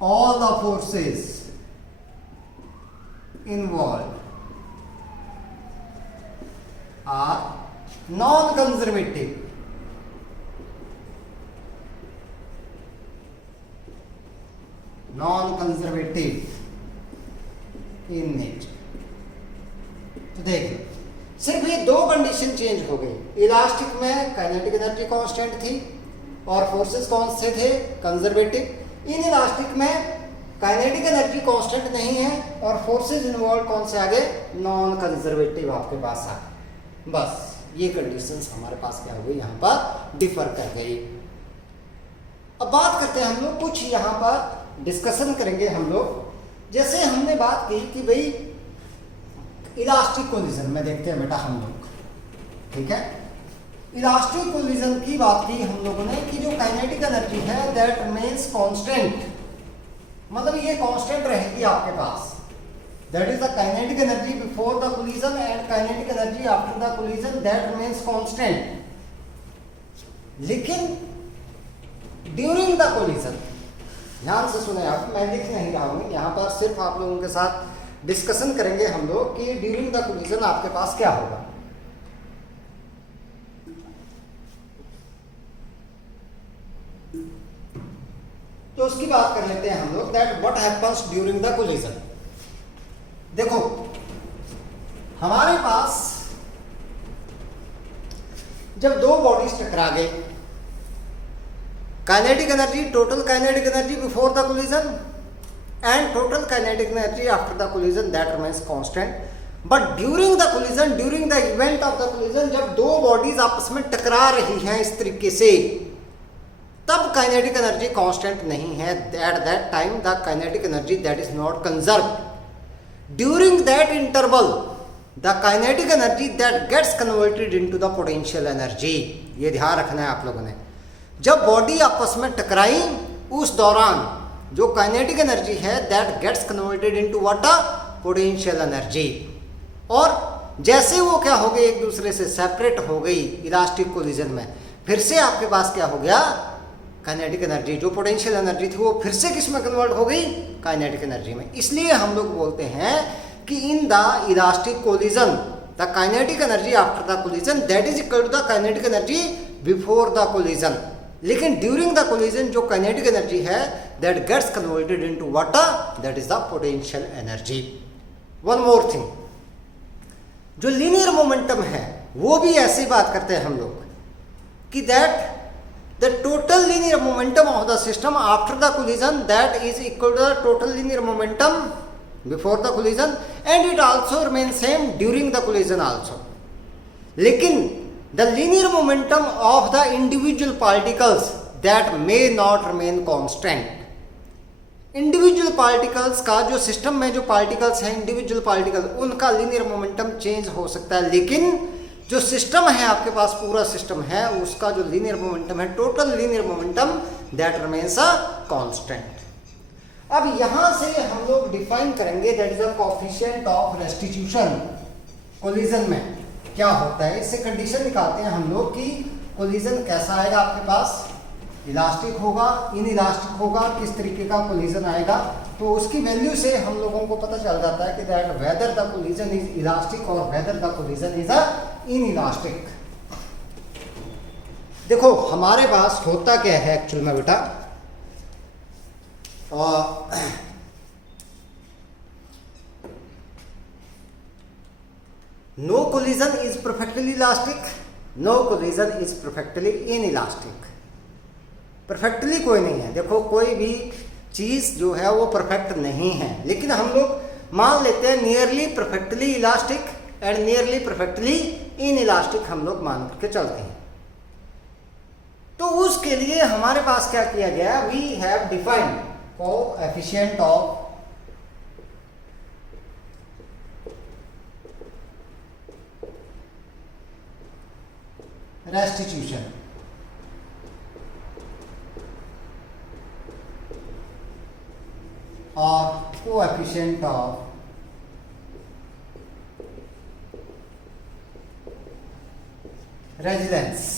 all the forces involved are non-conservative. Non-conservative in nature. तो देखिए, सिर्फ ये दो कंडीशन चेंज हो गई. इलास्टिक में काइनेटिक एनर्जी कांस्टेंट थी और फोर्सेस कौन से थे? कंजर्वेटिव. इन इलास्टिक में काइनेटिक एनर्जी कांस्टेंट नहीं है और फोर्सेस इन्वॉल्व कौन से आ गए? नॉन कंजर्वेटिव आपके पास आ गए. बस ये कंडीशंस हमारे पास क्या हो गई? यहाँ पर डिफर कर गई. अब बात करते हैं हम लोग, कुछ यहाँ पर डिस्कशन करेंगे हम लोग. जैसे हमने बात की कि भाई इलास्टिक कोलिजन में देखते हैं बेटा हम लोग. ठीक है, इलास्टिक कोलिजन की बात की हम लोगों ने कि जो काइनेटिक एनर्जी है दैट मीन्स कांस्टेंट. मतलब ये कांस्टेंट रहेगी आपके पास. That is the kinetic energy before the collision and kinetic energy after the collision. That means constant. लेकिन ड्यूरिंग द कोलिजन, ध्यान से सुने आप, मैं लिख नहीं रहा हूं यहां पर, सिर्फ आप लोगों के साथ डिस्कशन करेंगे हम लोग कि ड्यूरिंग द कोलिजन आपके पास क्या होगा. तो उसकी बात कर लेते हैं हम लोग that what happens during the collision. देखो हमारे पास जब दो बॉडीज टकरा गए, kinetic energy, total kinetic energy before the collision and total kinetic energy after the collision, that remains constant. But during the collision, during the event of the collision, जब दो bodies आपस में टकरा रही हैं इस तरीके से, तब काइनेटिक एनर्जी कांस्टेंट नहीं है. At that time the kinetic energy that is not conserved. During that interval the kinetic energy that gets converted into the potential energy. ये ध्यान रखना है आप लोगों ने. जब बॉडी आपस में टकराई उस दौरान जो काइनेटिक एनर्जी है that gets converted into what a potential energy. और जैसे वो क्या हो गई, एक दूसरे से सेपरेट हो गई इलास्टिक कोलिजन में, फिर से आपके पास क्या हो गया, काइनेटिक एनर्जी, जो पोटेंशियल एनर्जी थी वो फिर से किस में कन्वर्ट हो गई, काइनेटिक एनर्जी में। इसलिए हम लोग बोलते हैं कि in the elastic collision the kinetic energy after the collision that is equal to the kinetic energy before the collision. लेकिन ड्यूरिंग द कोलिजन जो काइनेटिक एनर्जी है that gets converted into what, that is the potential energy. One more thing, जो linear momentum है वो भी ऐसे ही बात करते हैं हम लोग कि that the total linear momentum of the system after the collision that is equal to the total linear momentum before the collision and it also remain same during the collision also. लेकिन the linear momentum of the individual particles that may not remain constant. Individual particles का जो system में जो particles हैं, individual particle, उनका linear momentum change हो सकता है, लेकिन जो सिस्टम है आपके पास, पूरा सिस्टम है, उसका जो लीनियर मोमेंटम है, total linear momentum that remains a constant. अब यहां से हम लोग डिफाइन करेंगे that is a coefficient of restitution. Collision में क्या होता है, इससे कंडीशन निकालते हैं हम लोग कि कोलिजन कैसा आएगा आपके पास, इलास्टिक होगा, इन इलास्टिक होगा, किस तरीके का कोलिजन आएगा। तो उसकी वैल्यू से हम लोगों को पता चल जाता है कि that whether the collision is elastic और whether the collision is a inelastic. देखो हमारे पास होता क्या है एक्चुअल में बेटा, no collision is perfectly elastic, no collision is perfectly inelastic. Perfectly कोई नहीं है, देखो कोई भी चीज जो है वो परफेक्ट नहीं है, लेकिन हम लोग मान लेते हैं nearly perfectly elastic and nearly perfectly in elastic, हम लोग मान के चलते हैं। तो उसके लिए हमारे पास क्या किया गया, we have defined coefficient of restitution. और कोएफिशिएंट ऑफ रेजिलेंस।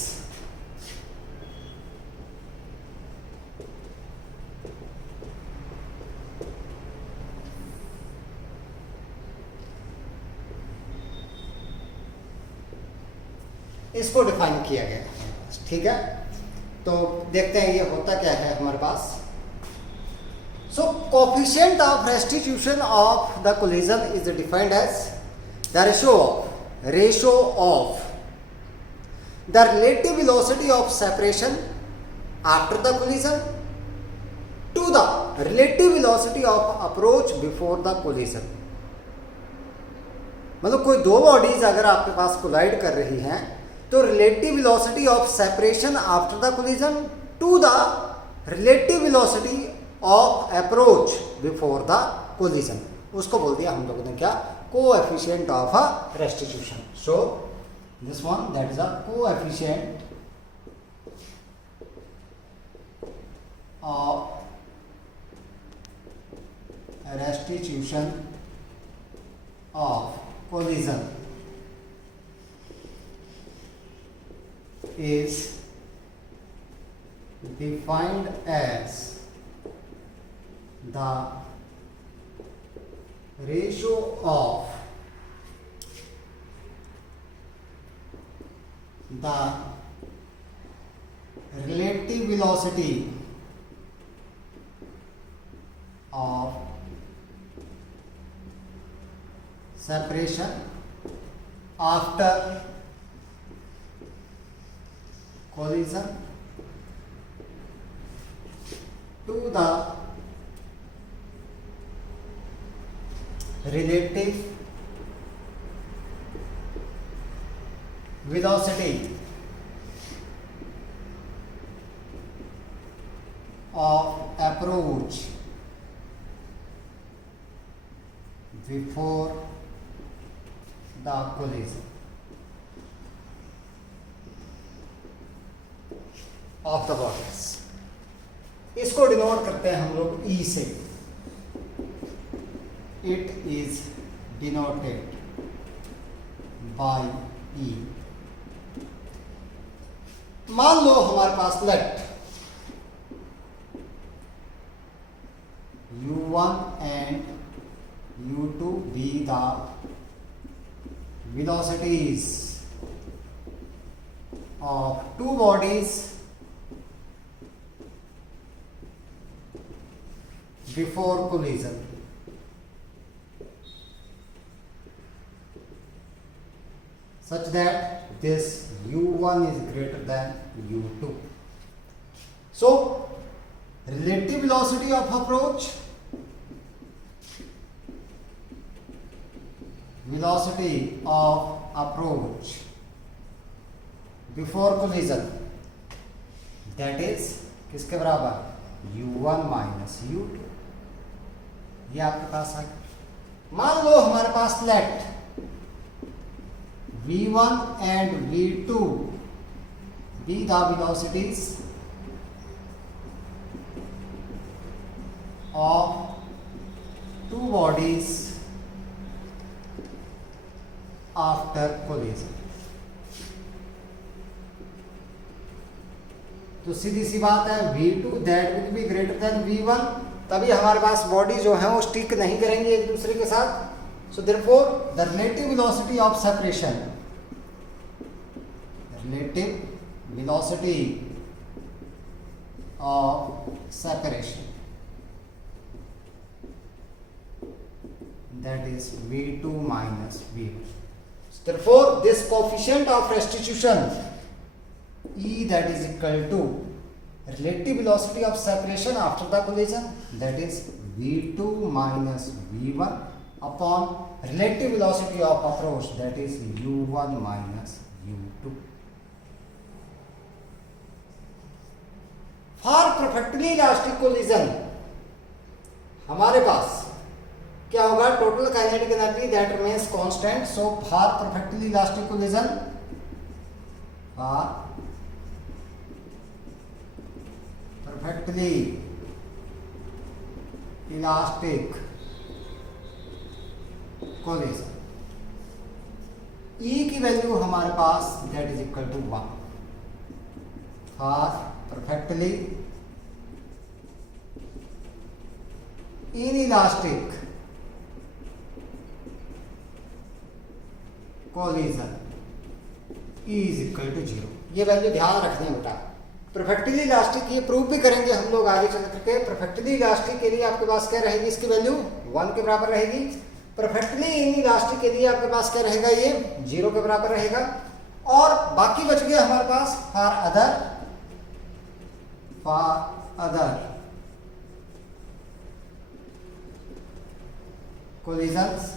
इसको डिफाइन किया गया है, ठीक है। तो देखते हैं ये होता क्या है हमारे पास। So coefficient of restitution of the collision is defined as the ratio of the relative velocity of separation after the collision to the relative velocity of approach before the collision। मतलब कोई दो बॉडीज अगर आपके पास collide कर रही हैं तो relative velocity of separation after the collision to the relative velocity of approach before the collision, उसको बोल दिया हम लोगों ने क्या, coefficient of a restitution. So this one that is a coefficient of restitution of collision is defined as the ratio of the relative velocity of separation after collision to the relative velocity of approach before the collision of the bodies। इसको denote करते हैं हम लोग ई से। It is denoted by ई। मान लो हमारे पास late u1 and u2 be the velocities of two bodies before collision. Such that this u1 is greater than u2. So, relative velocity of approach, velocity of approach before collision, that is किसके बराबर? u1 minus u2। ये आपके पास है। मान लो हमारे पास late v1 and v2 be the velocities of two bodies after collision। तो सीधी सी बात है v2 that will be greater than v1, तभी हमारे पास बॉडी जो है वो स्टिक नहीं करेंगे एक दूसरे के साथ। So therefore the relative velocity of separation, relative velocity of separation, that is v2 minus v1. Therefore, this coefficient of restitution E, that is equal to relative velocity of separation after the collision, that is v2 minus v1 upon relative velocity of approach, that is u1 minus u2. For perfectly elastic collision हमारे पास क्या होगा? Total kinetic energy that remains constant. So for perfectly elastic collision, for perfectly elastic collision e की value हमारे पास that is equal to 1। For perfectly inelastic collision E is equal to 0। ये value ध्यान रखने बेटा। परफेक्टली इलास्टिक ये prove भी करेंगे हम लोग आगे चल करके। परफेक्टली इलास्टिक के लिए आपके पास क्या रहेगी? इसकी वैल्यू 1 के बराबर रहेगी। परफेक्टली इनइलास्टिक के लिए आपके पास क्या रहेगा? ये 0 के बराबर रहेगा। और बाकी बच गया हमारे पास for other collisions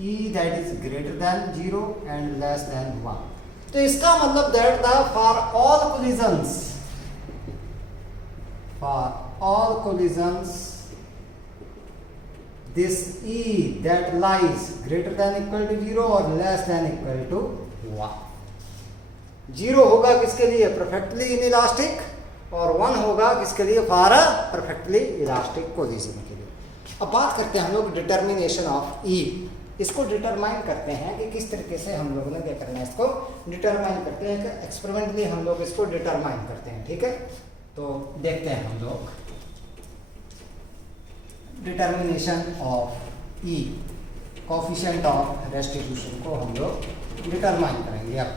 E that is greater than 0 and less than 1। तो इसका मतलब that the for all collisions this E that lies greater than equal to 0 और less than equal to 1। 0 होगा किसके लिए? परफेक्टली इनइलास्टिक, और 1 होगा किसके लिए? फॉर परफेक्टली इलास्टिक कोलिजन के लिए। अब बात करते हैं हम लोग डिटर्मिनेशन ऑफ E। इसको डिटरमाइन करते हैं कि किस तरीके से हम लोगों ने क्या करना है, इसको डिटरमाइन करते हैं कि एक्सपेरिमेंटली हम लोग इसको डिटरमाइन करते हैं। ठीक है, तो देखते हैं हम लोग determination of E, coefficient of restitution को हम लोग डिटरमाइन करेंगे। अब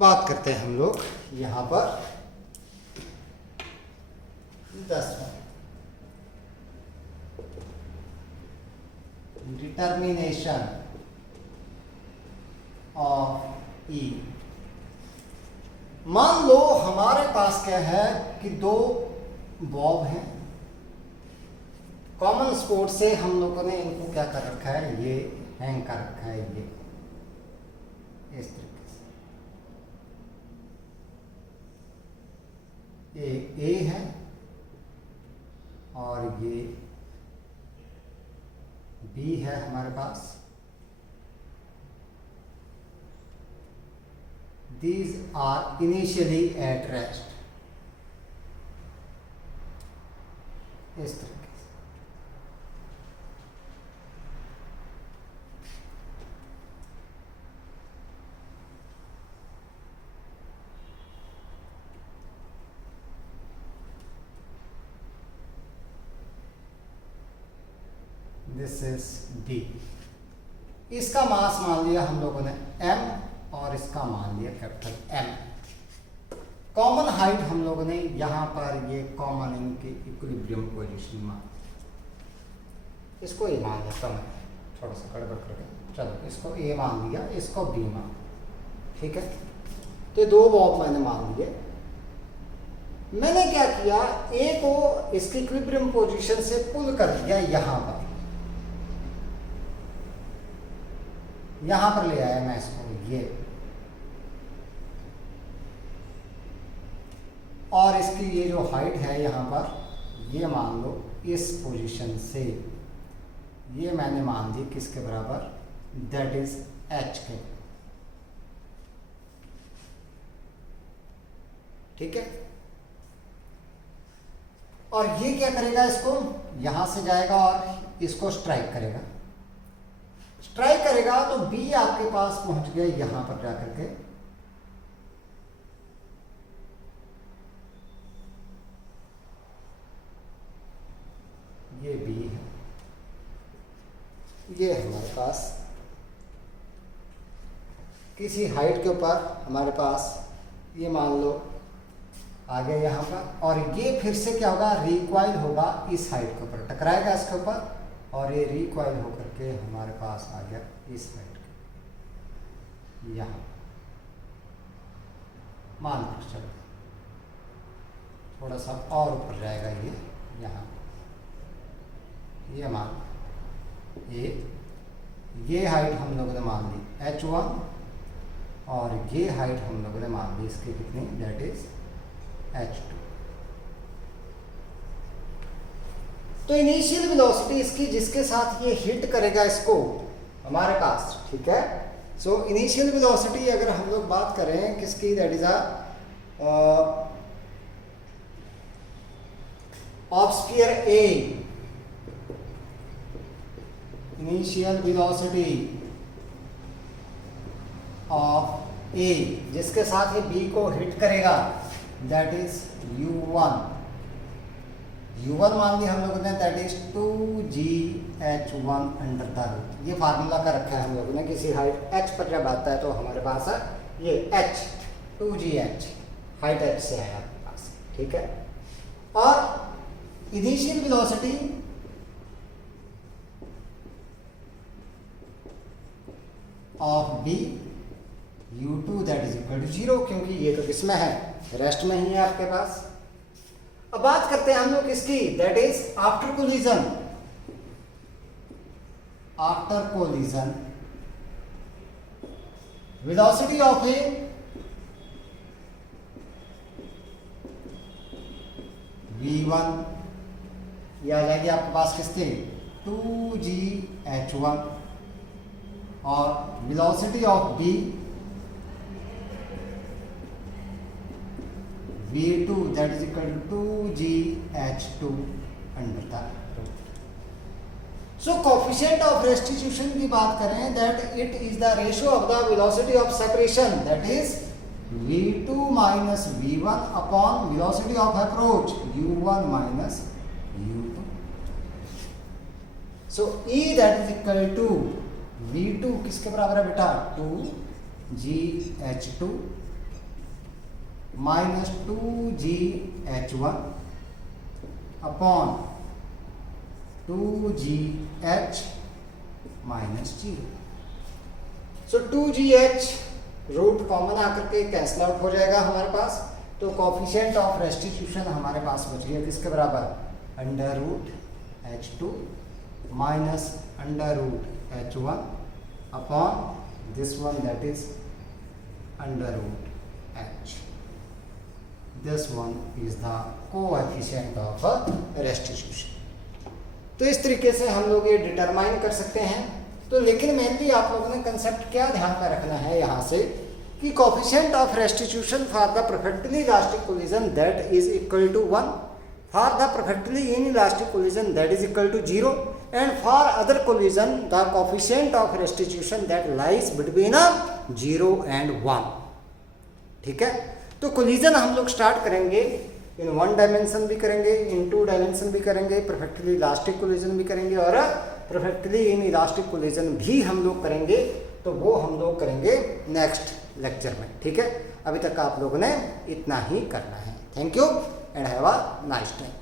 बात करते हैं हम लोग यहाँ पर 10वां डिटर्मिनेशन ऑफ ई। मान लो हमारे पास क्या है कि दो बॉब हैं, कॉमन स्पोर्ट से हम लोगों ने इनको क्या कर रखा है, ये हैंग कर रखा है, ये इस तरीके से ए है और ये बी है हमारे पास। These are initially at rest, इस तरीके से। This is D. इसका मास मान लिया हम लोगों ने m और इसका मान लिया कैपिटल M। कॉमन हाइट हम लोगों ने यहां पर ये कॉमन इनके इक्विलिब्रियम पोजीशन मान, इसको ए मान लेता मैं, थोड़ा सा गड़बड़ करके, चलो इसको ए मान लिया, इसको बी मान, ठीक है। तो दो बॉब मैंने मान लिए। मैंने क्या किया, ए को इसकी इक्विलिब्रियम पोजीशन से पुल कर दिया यहां पर, यहां पर ले आया मैं इसको, ये, और इसकी ये जो हाइट है यहां पर, ये मान लो इस पोजीशन से ये मैंने मान दी किसके बराबर, दैट इज h के, ठीक है। और ये क्या करेगा, इसको यहां से जाएगा और इसको स्ट्राइक करेगा, स्ट्राइक करेगा तो बी आपके पास पहुंच गया यहां पर जाकर के, ये बी है, ये हमारे पास किसी हाइट के ऊपर हमारे पास ये मान लो आ गया यहाँ पर, और ये फिर से क्या होगा, रिकॉइल होगा इस हाइट के ऊपर, टकराएगा इसके ऊपर और ये रिकॉइल होकर के हमारे पास आ गया इस हाइट के यहाँ, मान लो चलो थोड़ा सा और ऊपर जाएगा ये यहाँ, ये मान ये हाइट हम लोगों ने मान ली h1 और ये हाइट हम लोगों ने मान ली इसकी कितनी, दैट इज h2। तो इनिशियल वेलोसिटी इसकी जिसके साथ ये हिट करेगा इसको हमारे पास, ठीक है। सो इनिशियल वेलोसिटी अगर हम लोग बात करें किसकी, that is of sphere A, initial velocity of A जिसके साथ ये बी को हिट करेगा, दैट इज u1। u1 मान लिया हम लोगों ने, that is 2gh1 under the root. ये फार्मूला का रखा है हम लोगों ने, किसी हाइट h पर जब आता है तो हमारे पास ये h 2gh हाइट h से आया आपके पास, ठीक है। और initial velocity of B u2 that is equal to 0, क्योंकि ये तो किसमें है, रेस्ट में ही है आपके पास। अब बात करते हैं हम लोग किसकी, that is after collision, after collision velocity of A v1, ये आ जाएगी आपके पास किसके, 2gh1, और velocity of B v2 that is equal to 2gh2 under the root. So coefficient of restitution की बात करें, that it is the ratio of the velocity of separation, that is v2 minus v1 upon velocity of approach u1 minus u2। So E that is equal to v2 किसके बराबर है बेटा, 2gh2 minus 2gh1 upon 2gh minus 0। सो 2GH root common आकर के cancel out हो जाएगा हमारे पास। तो कोफिशिएंट ऑफ रेस्टिट्यूशन हमारे पास बच गया किसके बराबर, under root H2 minus under root H1 upon this one that is under root H. This one is the coefficient of restitution. तो इस तरीके से हम लोग ये डिटरमाइन कर सकते हैं। तो लेकिन मेनली आप लोगों ने कंसेप्ट क्या ध्यान में रखना है यहाँ से कि coefficient of restitution for the perfectly elastic collision that is equal to 1, for the perfectly inelastic collision that is equal to 0 and for other collision the coefficient of restitution that lies between 0 and 1। ठीक है, तो collision हम लोग start करेंगे इन 1 dimension भी करेंगे, इन 2 dimension भी करेंगे, परफेक्टली इलास्टिक कोलिजन भी करेंगे और परफेक्टली इन इलास्टिक कोलिजन भी हम लोग करेंगे। तो वो हम लोग करेंगे नेक्स्ट लेक्चर में। ठीक है, अभी तक आप लोगों ने इतना ही करना है। Thank you and have a nice time.